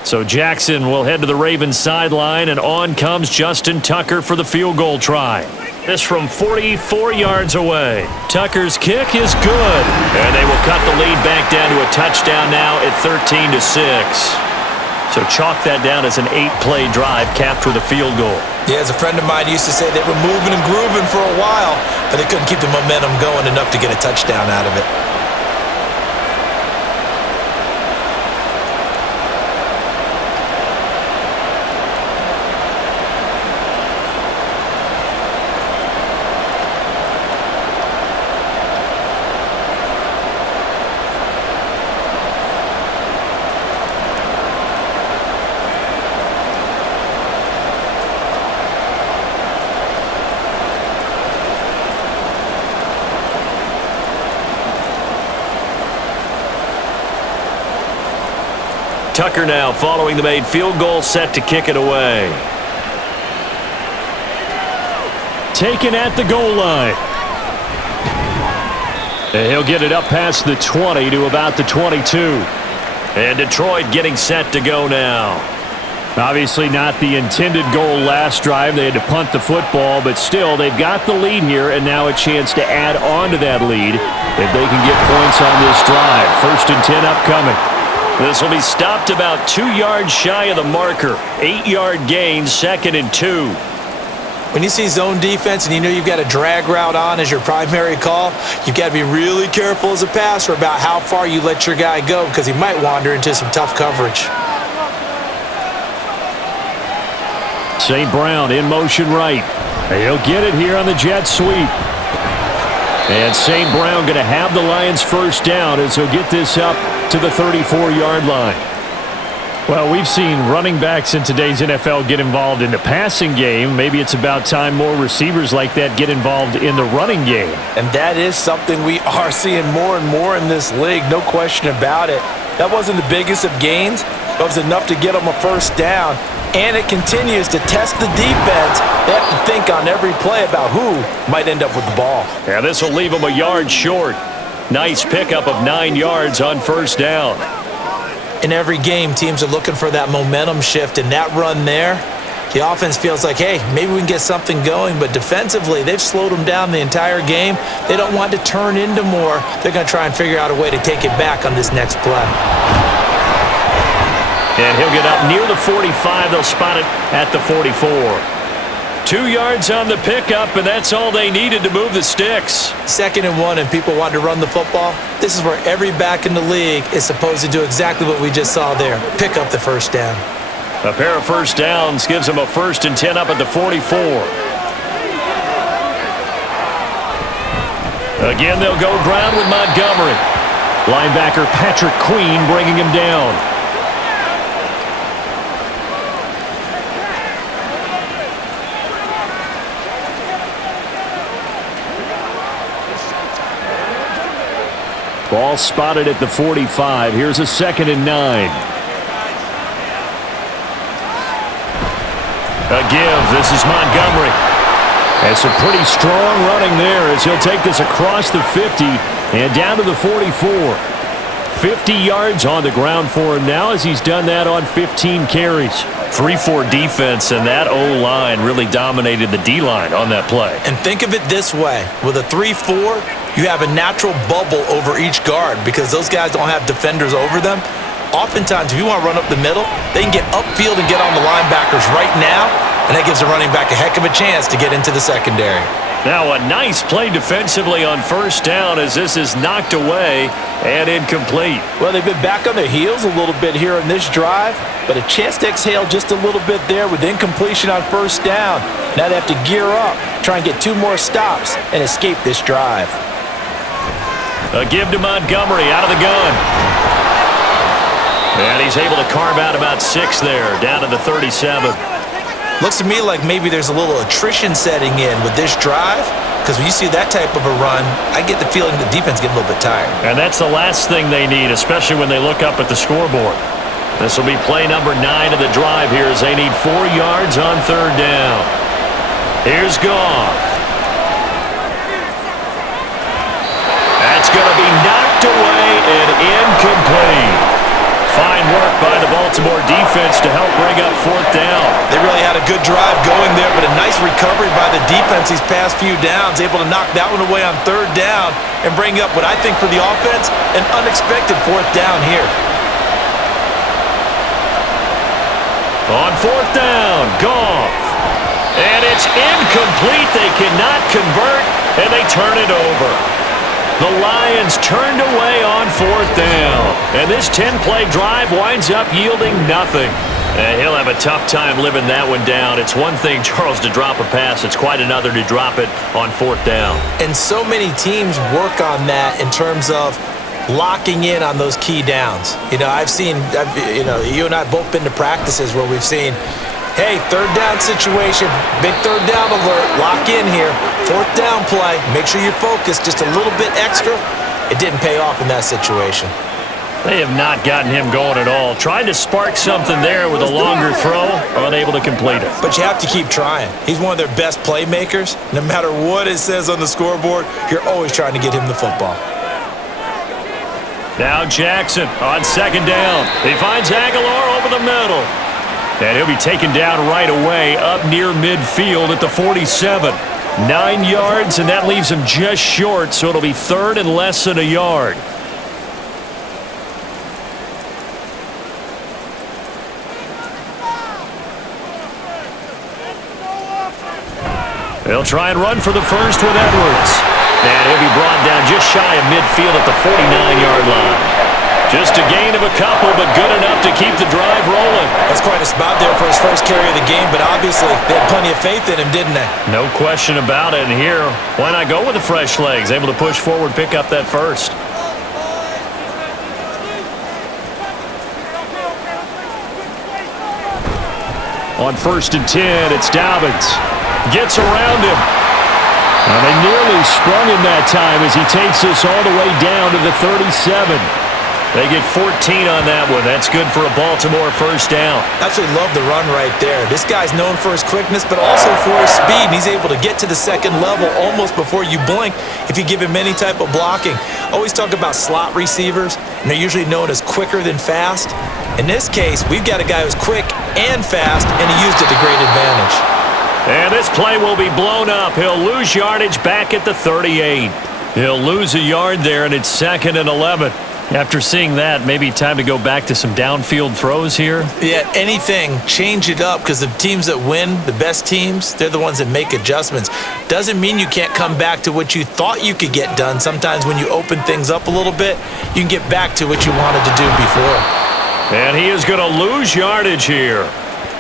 So Jackson will head to the Ravens sideline, and on comes Justin Tucker for the field goal try. This from 44 yards away. Tucker's kick is good. And they will cut the lead back down to a touchdown now at 13-6. So chalk that down as an 8-play drive capped with a field goal. Yeah, as a friend of mine used to say, they were moving and grooving for a while, but they couldn't keep the momentum going enough to get a touchdown out of it. Tucker now following the made field goal, set to kick it away. Taken at the goal line. And he'll get it up past the 20 to about the 22. And Detroit getting set to go now. Obviously not the intended goal last drive. They had to punt the football, but still they've got the lead here and now a chance to add on to that lead if they can get points on this drive. 1st and 10 upcoming. This will be stopped about 2 yards shy of the marker. 8-yard gain, 2nd and 2. When you see zone defense and you know you've got a drag route on as your primary call, you've got to be really careful as a passer about how far you let your guy go because he might wander into some tough coverage. St. Brown in motion right. He'll get it here on the jet sweep. And St. Brown going to have the Lions first down as he'll get this up to the 34-yard line. Well, we've seen running backs in today's NFL get involved in the passing game. Maybe it's about time more receivers like that get involved in the running game. And that is something we are seeing more and more in this league, no question about it. That wasn't the biggest of gains, but it was enough to get them a first down. And it continues to test the defense. They have to think on every play about who might end up with the ball. Yeah, this will leave them a yard short. Nice pickup of 9 yards on first down. In every game, teams are looking for that momentum shift, and that run there, the offense feels like, hey, maybe we can get something going, but defensively, they've slowed them down the entire game. They don't want to turn into more. They're going to try and figure out a way to take it back on this next play. And he'll get up near the 45. They'll spot it at the 44. 2 yards on the pickup, and that's all they needed to move the sticks. 2nd and 1, and people want to run the football. This is where every back in the league is supposed to do exactly what we just saw there. Pick up the first down. A pair of first downs gives them a 1st and 10 up at the 44. Again, they'll go ground with Montgomery. Linebacker Patrick Queen bringing him down. Ball spotted at the 45. Here's a 2nd and 9. A give. This is Montgomery. And some pretty strong running there as he'll take this across the 50 and down to the 44. 50 yards on the ground for him now as he's done that on 15 carries. 3-4 defense, and that O-line really dominated the D-line on that play. And think of it this way. With a 3-4, you have a natural bubble over each guard because those guys don't have defenders over them. Oftentimes, if you want to run up the middle, they can get upfield and get on the linebackers right now, and that gives the running back a heck of a chance to get into the secondary. Now a nice play defensively on first down as this is knocked away and incomplete. Well, they've been back on their heels a little bit here in this drive, but a chance to exhale just a little bit there with incompletion on first down. Now they have to gear up, try and get 2 more stops, and escape this drive. A give to Montgomery out of the gun. And he's able to carve out about 6 there, down to the 37. Looks to me like maybe there's a little attrition setting in with this drive, because when you see that type of a run, I get the feeling the defense getting a little bit tired. And that's the last thing they need, especially when they look up at the scoreboard. This will be play number 9 of the drive here as they need 4 yards on third down. Here's Goff. That's going to be knocked away and incomplete. Fine work by the Baltimore defense to help bring up fourth down. They really had a good drive going there, but a nice recovery by the defense these past few downs, able to knock that one away on third down and bring up what I think for the offense, an unexpected fourth down here. On fourth down, Goff. And it's incomplete. They cannot convert, and they turn it over. The Lions turned away on fourth down. And this 10-play drive winds up yielding nothing. And he'll have a tough time living that one down. It's one thing, Charles, to drop a pass. It's quite another to drop it on fourth down. And so many teams work on that in terms of locking in on those key downs. You know, you and I have both been to practices where we've seen, hey, third down situation, big third down alert, lock in here, fourth down play, make sure you're focused just a little bit extra. It didn't pay off in that situation. They have not gotten him going at all. Trying to spark something there with a longer throw, unable to complete it. But you have to keep trying. He's one of their best playmakers. No matter what it says on the scoreboard, you're always trying to get him the football. Now Jackson on second down. He finds Aguilar over the middle. And he'll be taken down right away up near midfield at the 47. 9 yards, and that leaves him just short, so it'll be third and less than a yard. They'll try and run for the first with Edwards. And he'll be brought down just shy of midfield at the 49-yard line. Just a gain of a couple, but good enough to keep the drive rolling. That's quite a spot there for his first carry of the game, but obviously they had plenty of faith in him, didn't they? No question about it. And here, why not go with the fresh legs? Able to push forward, pick up that first. On 1st and 10, it's Dobbins. Gets around him. And they nearly sprung him that time as he takes this all the way down to the 37. They get 14 on that one. That's good for a Baltimore first down. Absolutely love the run right there. This guy's known for his quickness, but also for his speed. And he's able to get to the second level almost before you blink if you give him any type of blocking. Always talk about slot receivers, and they're usually known as quicker than fast. In this case, we've got a guy who's quick and fast, and he used it to great advantage. And this play will be blown up. He'll lose yardage back at the 38. He'll lose a yard there, and it's 2nd and 11. After seeing that, maybe time to go back to some downfield throws here. Yeah, anything, change it up, because the teams that win, the best teams, they're the ones that make adjustments. Doesn't mean you can't come back to what you thought you could get done. Sometimes when you open things up a little bit, you can get back to what you wanted to do before. And he is going to lose yardage here.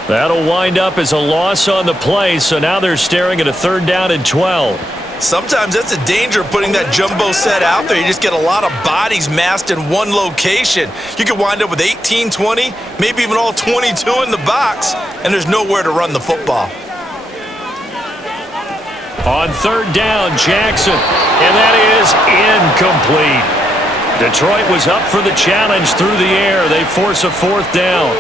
That'll wind up as a loss on the play, so now they're staring at a 3rd down and 12. Sometimes that's a danger of putting that jumbo set out there. You just get a lot of bodies massed in one location. You could wind up with 18, 20, maybe even all 22 in the box, and there's nowhere to run the football. On 3rd down, Jackson, and that is incomplete. Detroit was up for the challenge through the air. They force a 4th down.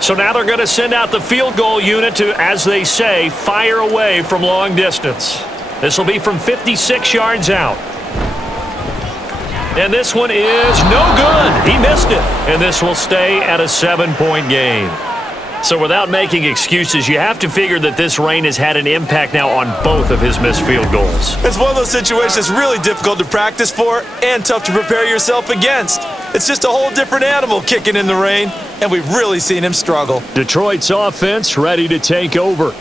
So now they're going to send out the field goal unit to, as they say, fire away from long distance. This will be from 56 yards out. And this one is no good. He missed it. And this will stay at a 7-point game. So without making excuses, you have to figure that this rain has had an impact now on both of his missed field goals. It's one of those situations that's really difficult to practice for and tough to prepare yourself against. It's just a whole different animal kicking in the rain, and we've really seen him struggle. Detroit's offense ready to take over.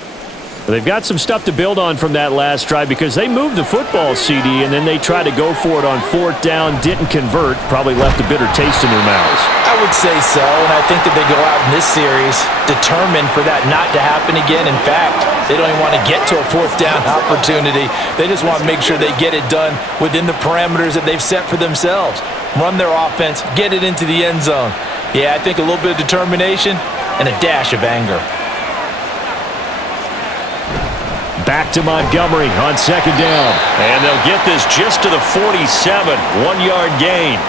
They've got some stuff to build on from that last drive because they moved the football, CD, and then they tried to go for it on 4th down, didn't convert, probably left a bitter taste in their mouths. I would say so, and I think that they go out in this series determined for that not to happen again. In fact, they don't even want to get to a 4th down opportunity. They just want to make sure they get it done within the parameters that they've set for themselves. Run their offense, get it into the end zone. Yeah, I think a little bit of determination and a dash of anger. Back to Montgomery on 2nd down. And they'll get this just to the 47. 1-yard gain.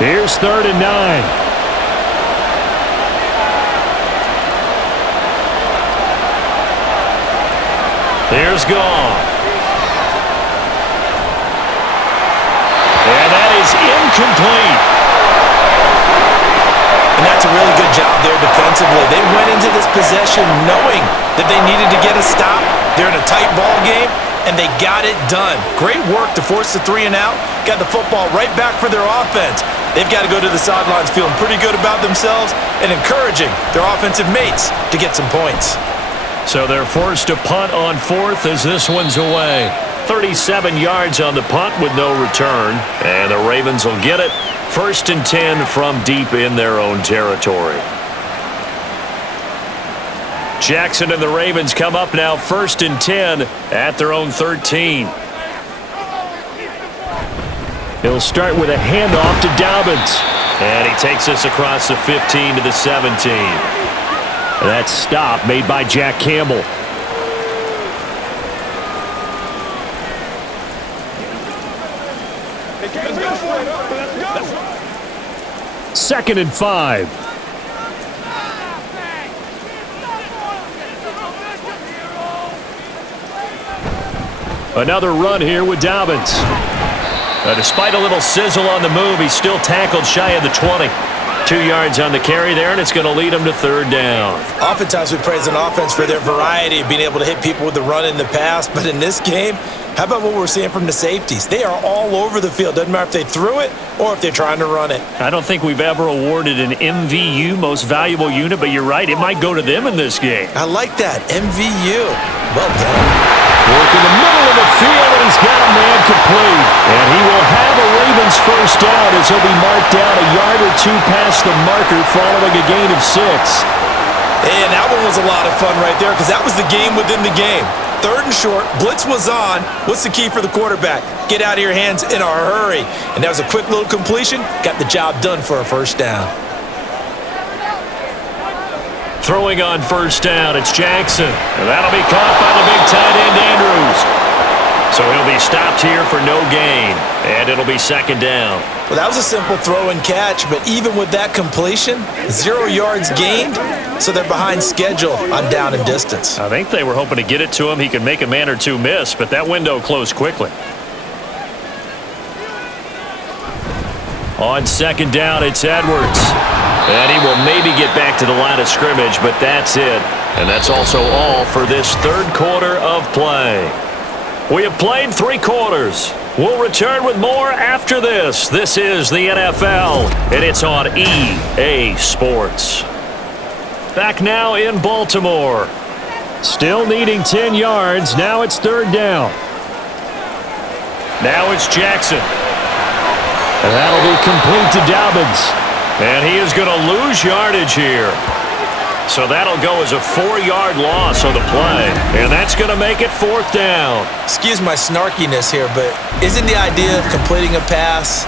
Here's 3rd and 9. Here's Goff. And that is incomplete. And that's a really good job there defensively. They went into this possession knowing that they needed to get a stop. They're in a tight ball game, and they got it done. Great work to force the 3 and out. Got the football right back for their offense. They've got to go to the sidelines feeling pretty good about themselves and encouraging their offensive mates to get some points. So they're forced to punt on 4th as this one's away. 37 yards on the punt with no return. And the Ravens will get it. 1st and 10 from deep in their own territory. Jackson and the Ravens come up now 1st and 10 at their own 13. He'll start with a handoff to Dobbins. And he takes us across the 15 to the 17. That stop made by Jack Campbell. Second and 5. Another run here with Dobbins. Despite a little sizzle on the move, he's still tackled shy of the 20. 2 yards on the carry there, and it's going to lead him to 3rd down. Oftentimes we praise an offense for their variety of being able to hit people with the run in the pass, but in this game, how about what we're seeing from the safeties? They are all over the field. Doesn't matter if they threw it or if they're trying to run it. I don't think we've ever awarded an MVU, most valuable unit, but you're right, it might go to them in this game. I like that, MVU. Well done. Work in the middle of the field, and he's got a man complete. And he will have a Ravens 1st down as he'll be marked down a yard or 2 past the marker following a gain of 6. And that one was a lot of fun right there because that was the game within the game. 3rd and short, blitz was on. What's the key for the quarterback? Get out of your hands in a hurry. And that was a quick little completion. Got the job done for a 1st down. Throwing on 1st down, it's Jackson. And that'll be caught by the big tight end, Andrews. So he'll be stopped here for no gain. And it'll be 2nd down. Well, that was a simple throw and catch, but even with that completion, 0 yards gained, so they're behind schedule on down and distance. I think they were hoping to get it to him. He could make a man or 2 miss, but that window closed quickly. On 2nd down, it's Edwards. And he will maybe get back to the line of scrimmage, but that's it. And that's also all for this 3rd quarter of play. We have played 3 quarters. We'll return with more after this. This is the NFL, and it's on EA Sports. Back now in Baltimore. Still needing 10 yards. Now it's 3rd down. Now it's Jackson. And that'll be complete to Dobbins. And he is going to lose yardage here. So that'll go as a 4-yard loss on the play. And that's going to make it 4th down. Excuse my snarkiness here, but isn't the idea of completing a pass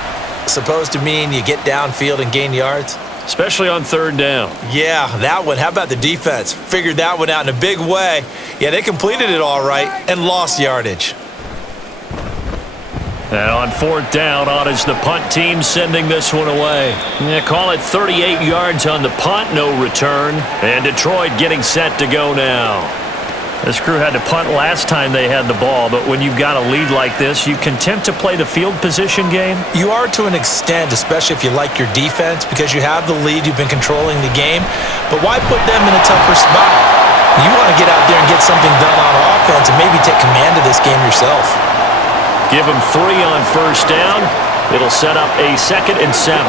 supposed to mean you get downfield and gain yards? Especially on 3rd down. Yeah, that one. How about the defense? Figured that one out in a big way. Yeah, they completed it all right and lost yardage. And on 4th down, on is the punt team sending this one away. Yeah, call it 38 yards on the punt, no return. And Detroit getting set to go now. This crew had to punt last time they had the ball, but when you've got a lead like this, you content to play the field position game? You are to an extent, especially if you like your defense, because you have the lead, you've been controlling the game. But why put them in a tougher spot? You want to get out there and get something done on offense and maybe take command of this game yourself. Give them 3 on 1st down. It'll set up a 2nd and 7.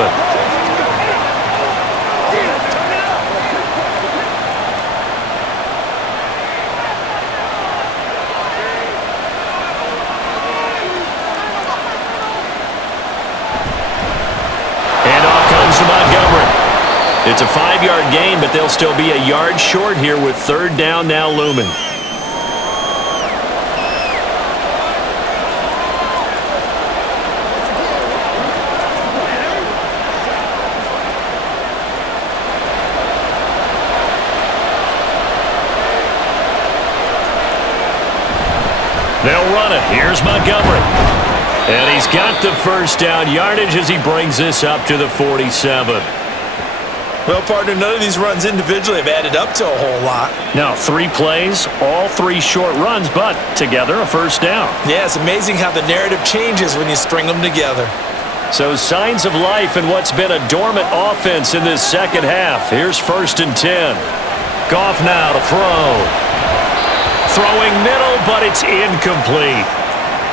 And off comes to Montgomery. It's a 5-yard gain, but they'll still be a yard short here with 3rd down now looming. They'll run it. Here's Montgomery. And he's got the first down yardage as he brings this up to the 47. Well, partner, none of these runs individually have added up to a whole lot. Now, 3 plays, all 3 short runs, but together a first down. Yeah, it's amazing how the narrative changes when you string them together. So signs of life in what's been a dormant offense in this second half. Here's 1st and 10. Goff now to throw. Throwing middle, but it's incomplete.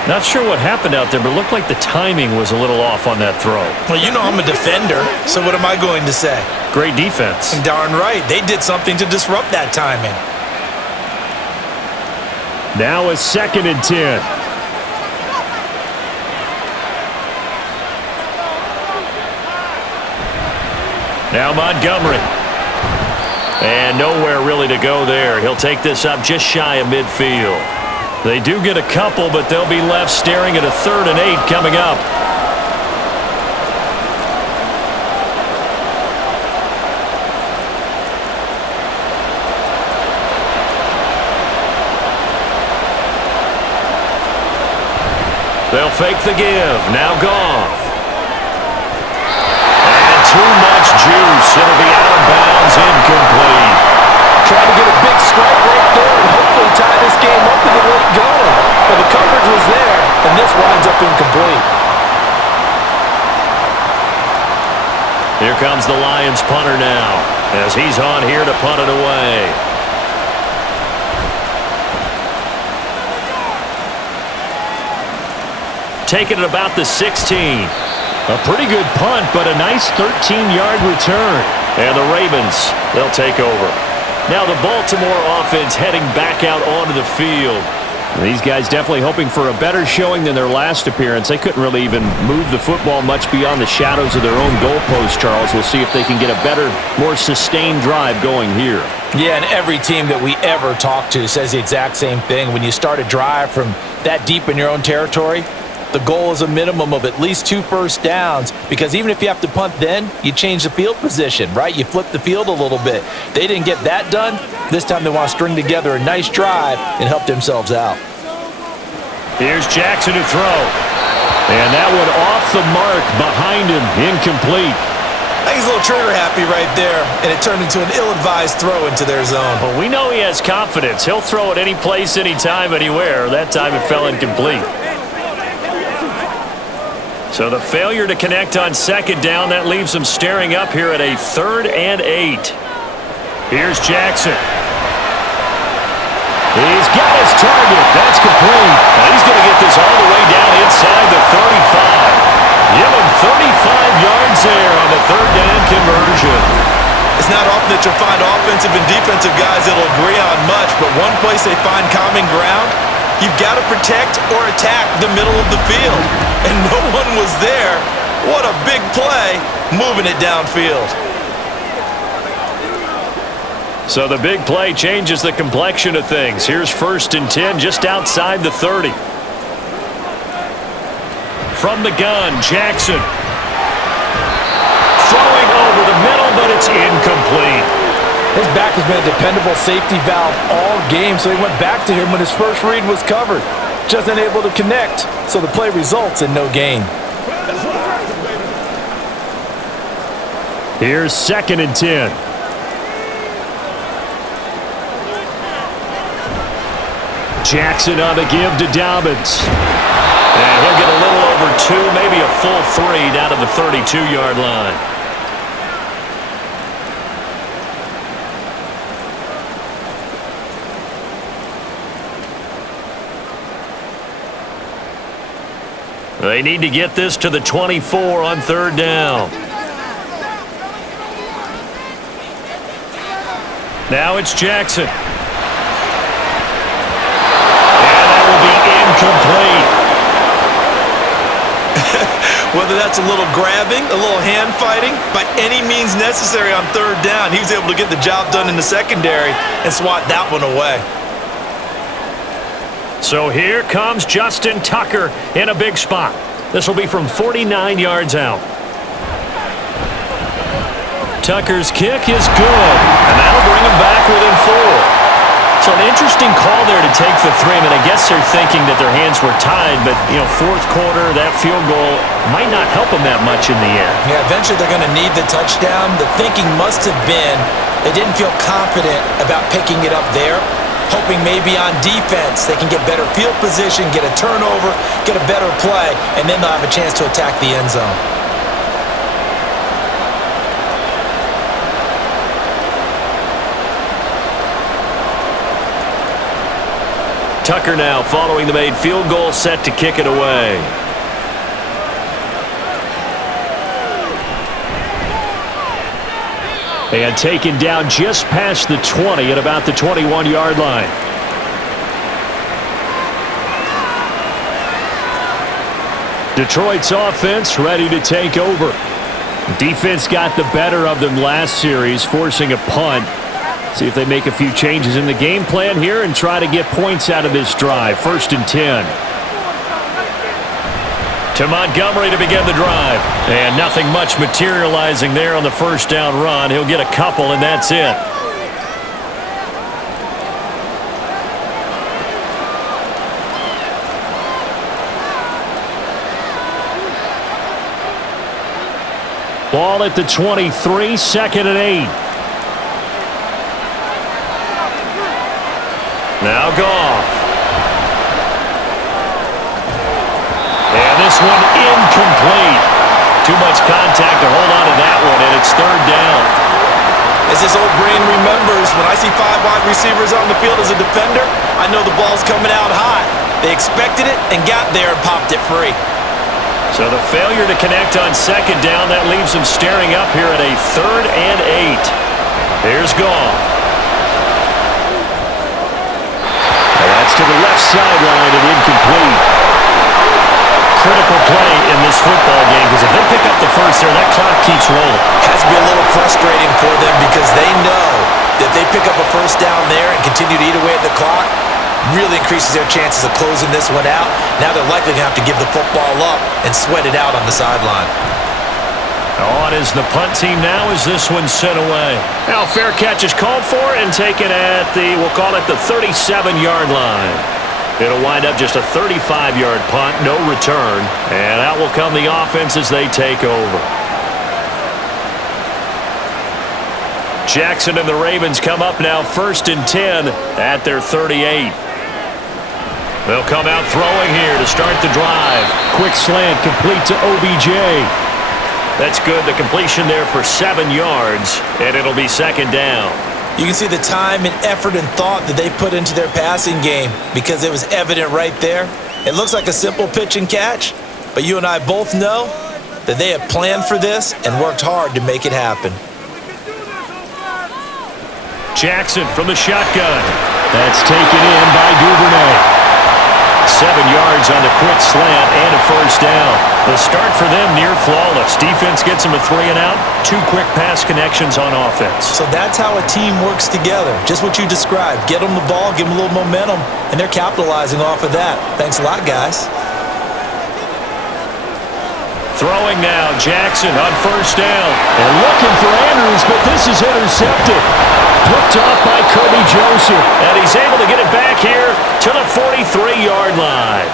Not sure what happened out there, but it looked like the timing was a little off on that throw. Well, you know I'm a defender, so what am I going to say? Great defense. Darn right. They did something to disrupt that timing. Now a 2nd and 10. Now Montgomery. And nowhere really to go there. He'll take this up just shy of midfield. They do get a couple, but they'll be left staring at a 3rd and 8 coming up. They'll fake the give. Now Goff. And too much juice. It'll be out of bounds, incomplete. Trying to get a big strike right there and hopefully tie this game up with a late going. But the coverage was there, and this winds up incomplete. Here comes the Lions punter now, as he's on here to punt it away. Taking it about the 16. A pretty good punt, but a nice 13-yard return. And the Ravens, they'll take over. Now the Baltimore offense heading back out onto the field. These guys definitely hoping for a better showing than their last appearance. They couldn't really even move the football much beyond the shadows of their own goalpost, Charles. We'll see if they can get a better, more sustained drive going here. Yeah, and every team that we ever talk to says the exact same thing. When you start a drive from that deep in your own territory, the goal is a minimum of at least 2 first downs, because even if you have to punt then, you change the field position, right? You flip the field a little bit. They didn't get that done. This time they want to string together a nice drive and help themselves out. Here's Jackson to throw. And that one off the mark behind him, incomplete. I think he's a little trigger happy right there, and it turned into an ill-advised throw into their zone. Well, we know he has confidence. He'll throw it any place, anytime, anywhere. That time it fell incomplete. So the failure to connect on 2nd down, that leaves them staring up here at a 3rd and 8. Here's Jackson. He's got his target. That's complete. And he's going to get this all the way down inside the 35. Give him 35 yards there on the 3rd down conversion. It's not often that you'll find offensive and defensive guys that'll agree on much, but one place they find common ground, you've got to protect or attack the middle of the field. And no one was there. What a big play, moving it downfield. So the big play changes the complexion of things. Here's 1st and 10 just outside the 30. From the gun, Jackson. Throwing over the middle, but it's incomplete. His back has been a dependable safety valve all game, so he went back to him when his first read was covered. Just unable to connect, so the play results in no gain. Here's 2nd and 10. Jackson on the give to Dobbins. And he'll get a little over 2, maybe a full 3 down to the 32-yard line. They need to get this to the 24 on 3rd down. Now it's Jackson. And that will be incomplete. Whether that's a little grabbing, a little hand fighting, by any means necessary on 3rd down, he was able to get the job done in the secondary and swat that one away. So here comes Justin Tucker in a big spot. This will be from 49 yards out. Tucker's kick is good, and that'll bring him back within 4. So So an interesting call there to take the 3. I mean, I guess they're thinking that their hands were tied, but, fourth quarter, that field goal might not help them that much in the end. Yeah, eventually they're going to need the touchdown. The thinking must have been they didn't feel confident about picking it up there, hoping maybe on defense they can get better field position, get a turnover, get a better play, and then they'll have a chance to attack the end zone. Tucker now following the made field goal, set to kick it away. And taken down just past the 20 at about the 21-yard line. Detroit's offense ready to take over. Defense got the better of them last series, forcing a punt. See if they make a few changes in the game plan here and try to get points out of this drive. 1st and 10. To Montgomery to begin the drive. And nothing much materializing there on the first down run. He'll get a couple, and that's it. Ball at the 23, 2nd and 8. Now Goff. And this one incomplete. Too much contact to hold on to that one, and it's 3rd down. As his old brain remembers, when I see 5 wide receivers on the field as a defender, I know the ball's coming out high. They expected it and got there and popped it free. So the failure to connect on 2nd down, that leaves them staring up here at a 3rd and 8. Here's Goff. That's to the left sideline and incomplete. Critical play in this football game, because if they pick up the first there, that clock keeps rolling. Has to be a little frustrating for them because they know that if they pick up a first down there and continue to eat away at the clock, really increases their chances of closing this one out. Now they're likely going to have to give the football up and sweat it out on the sideline. On is the punt team now as this one's sent away. Now fair catch is called for and taken at the, we'll call it the 37-yard line. It'll wind up just a 35-yard punt, no return. And out will come the offense as they take over. Jackson and the Ravens come up now 1st and 10 at their 38. They'll come out throwing here to start the drive. Quick slant complete to OBJ. That's good. The completion there for 7 yards, and it'll be 2nd down. You can see the time and effort and thought that they put into their passing game because it was evident right there. It looks like a simple pitch and catch, but you and I both know that they have planned for this and worked hard to make it happen. Jackson from the shotgun. That's taken in by Duvernay. 7 yards on the quick slant and a first down. The start for them near flawless. Defense gets them a 3 and out. 2 quick pass connections on offense. So that's how a team works together. Just what you described. Get them the ball, give them a little momentum, and they're capitalizing off of that. Thanks a lot, guys. Throwing now, Jackson on first down. And looking for Andrews, but this is intercepted. Picked off by Kirby Joseph. And he's able to get it back here to the 43-yard line.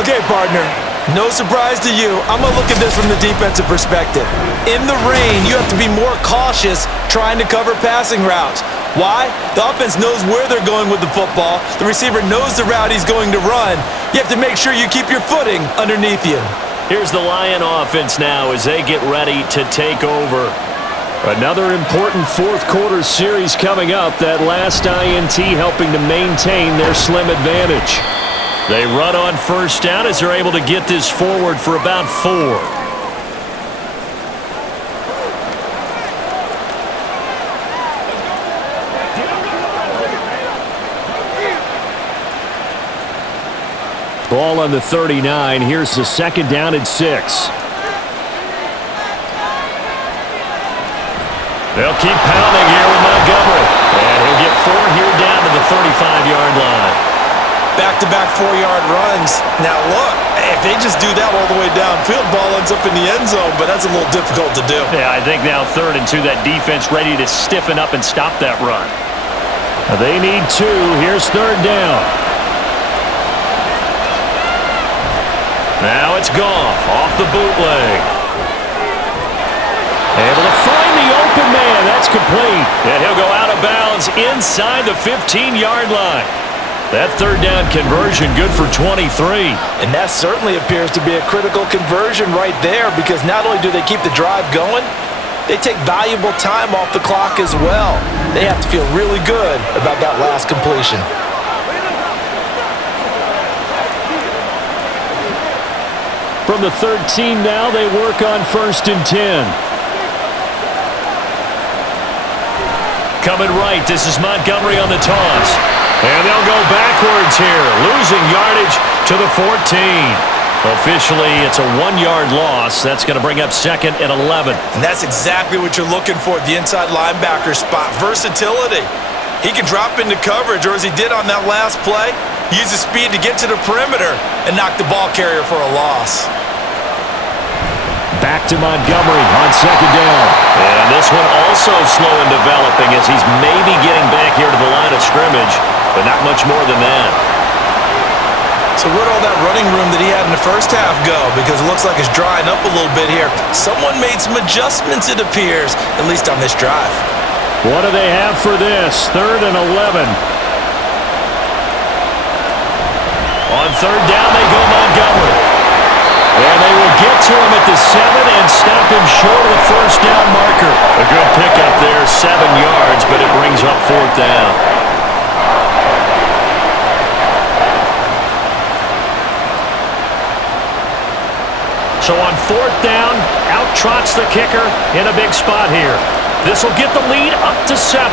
Okay, partner. No surprise to you. I'm going to look at this from the defensive perspective. In the rain, you have to be more cautious trying to cover passing routes. Why? The offense knows where they're going with the football. The receiver knows the route he's going to run. You have to make sure you keep your footing underneath you. Here's the Lion offense now as they get ready to take over. Another important fourth quarter series coming up. That last INT helping to maintain their slim advantage. They run on first down as they're able to get this forward for about 4. Ball on the 39. Here's the 2nd down and 6. They'll keep pounding here with Montgomery. And he'll get 4 here down to the 35-yard line. Back-to-back 4-yard runs. Now look, if they just do that all the way downfield, ball ends up in the end zone, but that's a little difficult to do. Yeah, I think now 3rd and 2, that defense ready to stiffen up and stop that run. They need 2. Here's 3rd down. Now it's Goff off the bootleg. Able to find the open man. That's complete. And he'll go out of bounds inside the 15-yard line. That 3rd down conversion good for 23. And that certainly appears to be a critical conversion right there, because not only do they keep the drive going, they take valuable time off the clock as well. They have to feel really good about that last completion. From the 13 now, they work on 1st and 10. Coming right, this is Montgomery on the toss. And they'll go backwards here, losing yardage to the 14. Officially, it's a 1-yard loss. That's going to bring up 2nd and 11. And that's exactly what you're looking for at the inside linebacker spot. Versatility. He can drop into coverage, or as he did on that last play, use his speed to get to the perimeter and knock the ball carrier for a loss. Back to Montgomery on 2nd down. And this one also slow in developing as he's maybe getting back here to the line of scrimmage, but not much more than that. So where'd all that running room that he had in the first half go? Because it looks like it's drying up a little bit here. Someone made some adjustments, it appears, at least on this drive. What do they have for this? 3rd and 11. On 3rd down, they go Montgomery. And they will get to him at the 7 and stop him short of the 1st down marker. A good pickup there, 7 yards, but it brings up 4th down. So on 4th down, out trots the kicker in a big spot here. This will get the lead up to 7.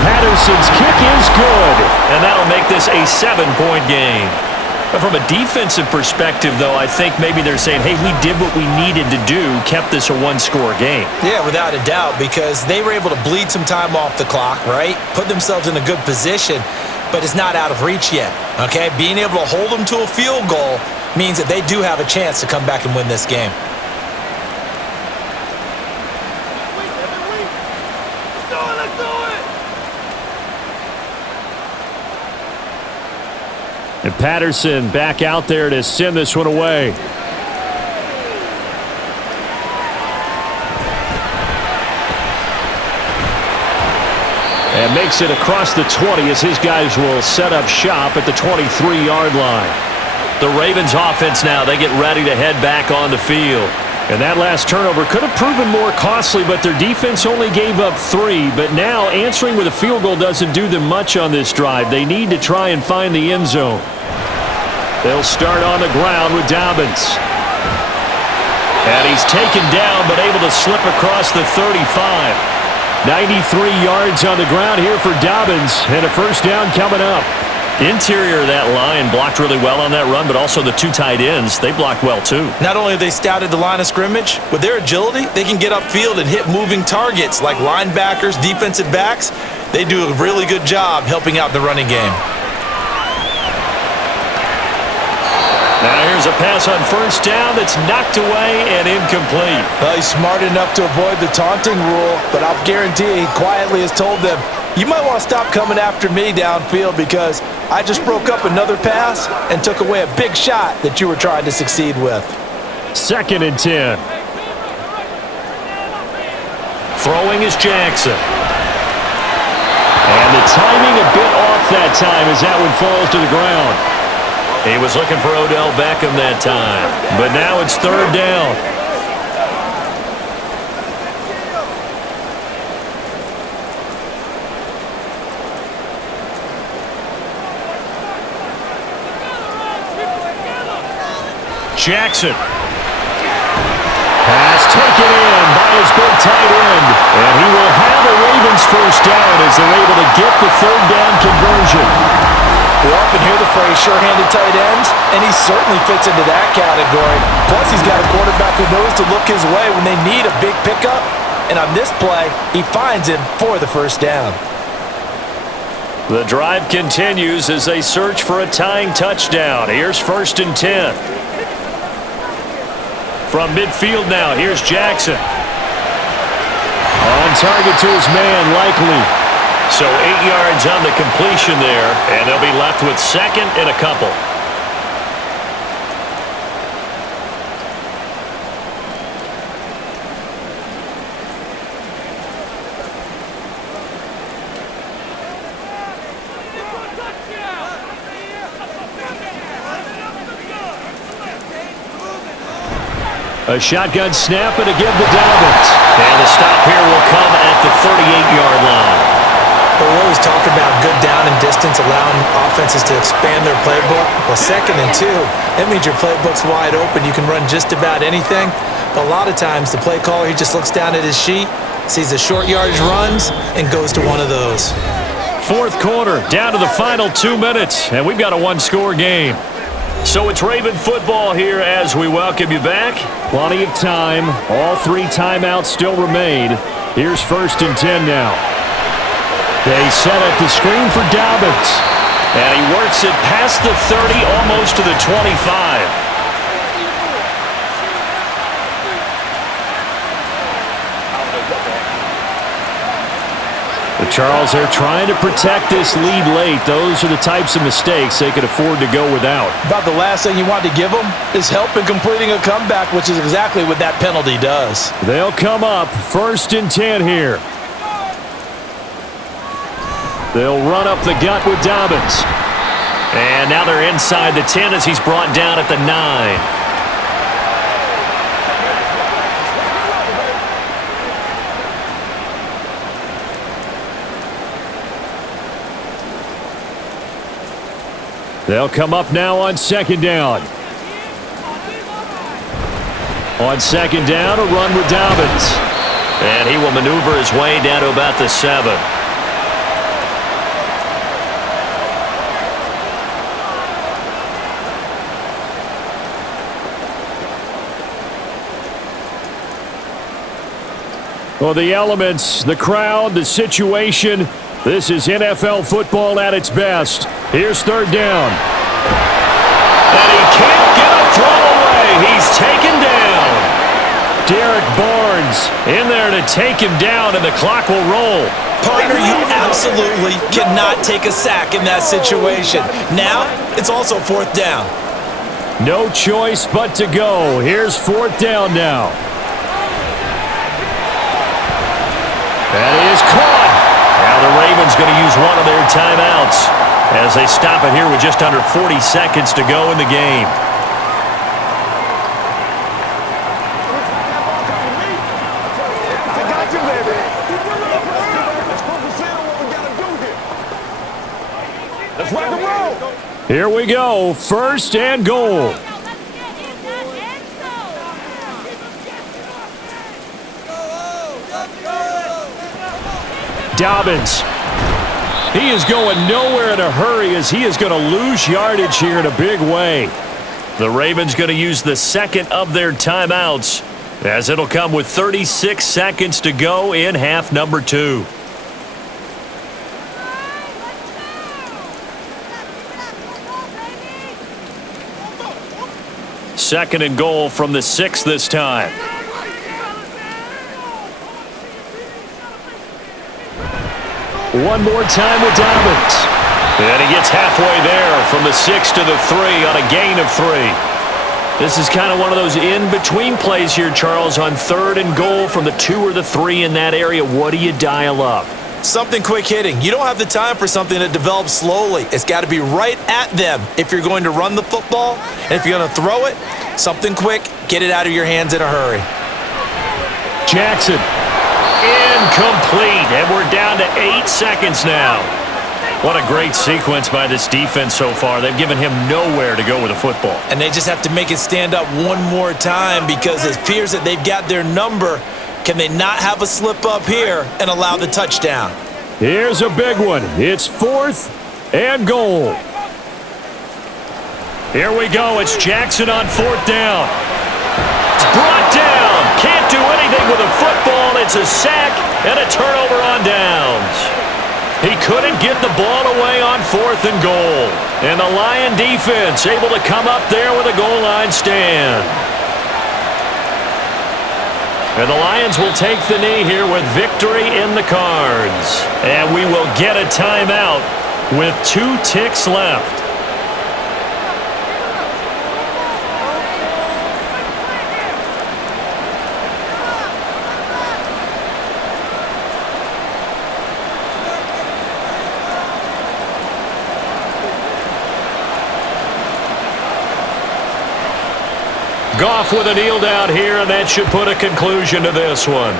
Patterson's kick is good. And that'll make this a 7-point game. But from a defensive perspective, though, I think maybe they're saying, hey, we did what we needed to do, kept this a 1-score game. Yeah, without a doubt, because they were able to bleed some time off the clock, right? Put themselves in a good position, but it's not out of reach yet, okay? Being able to hold them to a field goal means that they do have a chance to come back and win this game. And Patterson back out there to send this one away. And makes it across the 20 as his guys will set up shop at the 23-yard line. The Ravens offense now, they get ready to head back on the field. And that last turnover could have proven more costly, but their defense only gave up 3. But now answering with a field goal doesn't do them much on this drive. They need to try and find the end zone. They'll start on the ground with Dobbins. And he's taken down but able to slip across the 35. 93 yards on the ground here for Dobbins, and a 1st down coming up. Interior of that line blocked really well on that run, but also the 2 tight ends, they blocked well too. Not only have they scouted the line of scrimmage, with their agility, they can get upfield and hit moving targets like linebackers, defensive backs. They do a really good job helping out the running game. Now here's a pass on 1st down that's knocked away and incomplete. Well, he's smart enough to avoid the taunting rule, but I'll guarantee he quietly has told them, you might want to stop coming after me downfield because I just broke up another pass and took away a big shot that you were trying to succeed with. 2nd and 10. Throwing is Jackson. And the timing a bit off that time as that one falls to the ground. He was looking for Odell Beckham that time. But now it's 3rd down. Jackson. Pass taken in by his big tight end. And he will have a Ravens 1st down as they're able to get the 3rd down conversion. We often hear the phrase sure-handed tight ends, and he certainly fits into that category. Plus, he's got a quarterback who knows to look his way when they need a big pickup. And on this play, he finds him for the 1st down. The drive continues as they search for a tying touchdown. Here's 1st and 10. From midfield now, here's Jackson. On target to his man, likely. So 8 yards on the completion there, and they'll be left with second and a couple. A shotgun snap and again to Dobbins. And the stop here will come at the 38-yard line. But we always talk about good down and distance, allowing offenses to expand their playbook. Well, 2nd and 2, that means your playbook's wide open. You can run just about anything. But a lot of times, the play caller, he just looks down at his sheet, sees the short yardage runs, and goes to one of those. Fourth quarter, down to the final 2 minutes, and we've got a one-score game. So it's Raven football here as we welcome you back. Plenty of time. All 3 timeouts still remain. Here's 1st and 10 now. They set up the screen for Dobbins. And he works it past the 30, almost to the 25. But Charles, they're trying to protect this lead late. Those are the types of mistakes they could afford to go without. About the last thing you want to give them is help in completing a comeback, which is exactly what that penalty does. They'll come up 1st and 10 here. They'll run up the gut with Dobbins. And now they're inside the 10 as he's brought down at the 9. They'll come up now on 2nd down. On 2nd down, a run with Dobbins. And he will maneuver his way down to about the 7. Well, the elements, the crowd, the situation. This is NFL football at its best. Here's 3rd down. And he can't get a throw away. He's taken down. Derek Barnes in there to take him down, and the clock will roll. Partner, you absolutely cannot take a sack in that situation. Now, it's also 4th down. No choice but to go. Here's 4th down now. That is caught. Now the Ravens going to use one of their timeouts as they stop it here with just under 40 seconds to go in the game. Let's rock and roll. Here we go. 1st and goal. Dobbins. He is going nowhere in a hurry as he is going to lose yardage here in a big way. The Ravens going to use the 2nd of their timeouts as it'll come with 36 seconds to go in half number 2. Second and goal from the 6 this time. One more time with Dobbins. And he gets halfway there from the 6 to the 3 on a gain of 3. This is kind of one of those in-between plays here, Charles, on 3rd and goal from the 2 or the 3 in that area. What do you dial up? Something quick hitting. You don't have the time for something that develops slowly. It's got to be right at them if you're going to run the football. And if you're going to throw it, something quick, get it out of your hands in a hurry. Jackson. Incomplete, and we're down to 8 seconds now. What a great sequence by this defense so far. They've given him nowhere to go with the football. And they just have to make it stand up one more time because it appears that they've got their number. Can they not have a slip up here and allow the touchdown? Here's a big one. It's 4th and goal. Here we go. It's Jackson on 4th down. It's brought down. Can't do anything with a football. It's a sack and a turnover on downs. He couldn't get the ball away on 4th and goal. And the Lion defense able to come up there with a goal line stand. And the Lions will take the knee here with victory in the cards. And we will get a timeout with 2 ticks left. Goff with a kneel down here, and that should put a conclusion to this one.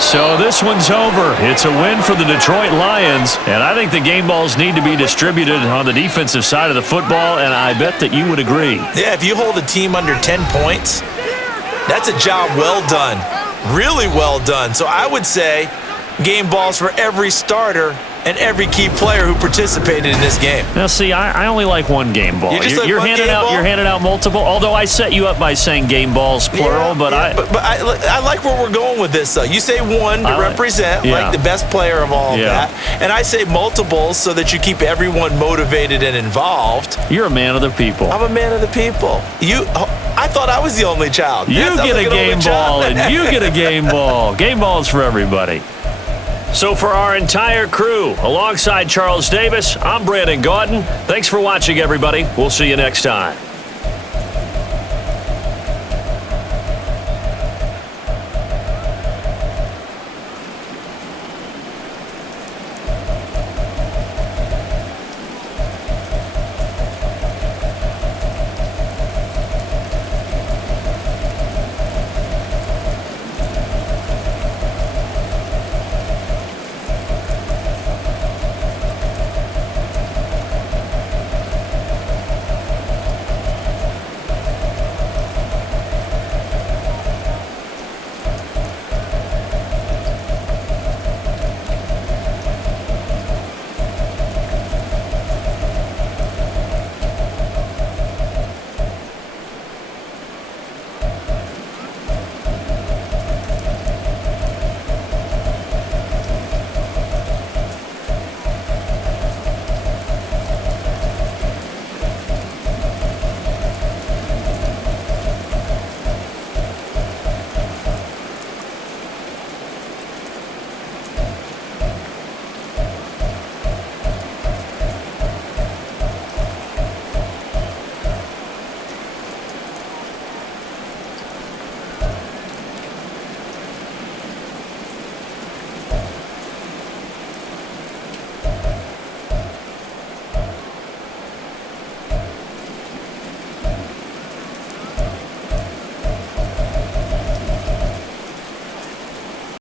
So this one's over. It's a win for the Detroit Lions, and I think the game balls need to be distributed on the defensive side of the football, and I bet that you would agree. Yeah, if you hold a team under 10 points, that's a job well done. Really well done. So I would say game balls for every starter and every key player who participated in this game. Now, see, I only like one game ball. You're handing out multiple. Although I set you up by saying game balls plural, but I like where we're going with this. Though you say one to represent like the best player of all of that, and I say multiples so that you keep everyone motivated and involved. You're a man of the people. I'm a man of the people. I thought I was the only child. You get a game ball, and you get a game ball. Game balls for everybody. So for our entire crew, alongside Charles Davis, I'm Brandon Gaudin. Thanks for watching, everybody. We'll see you next time.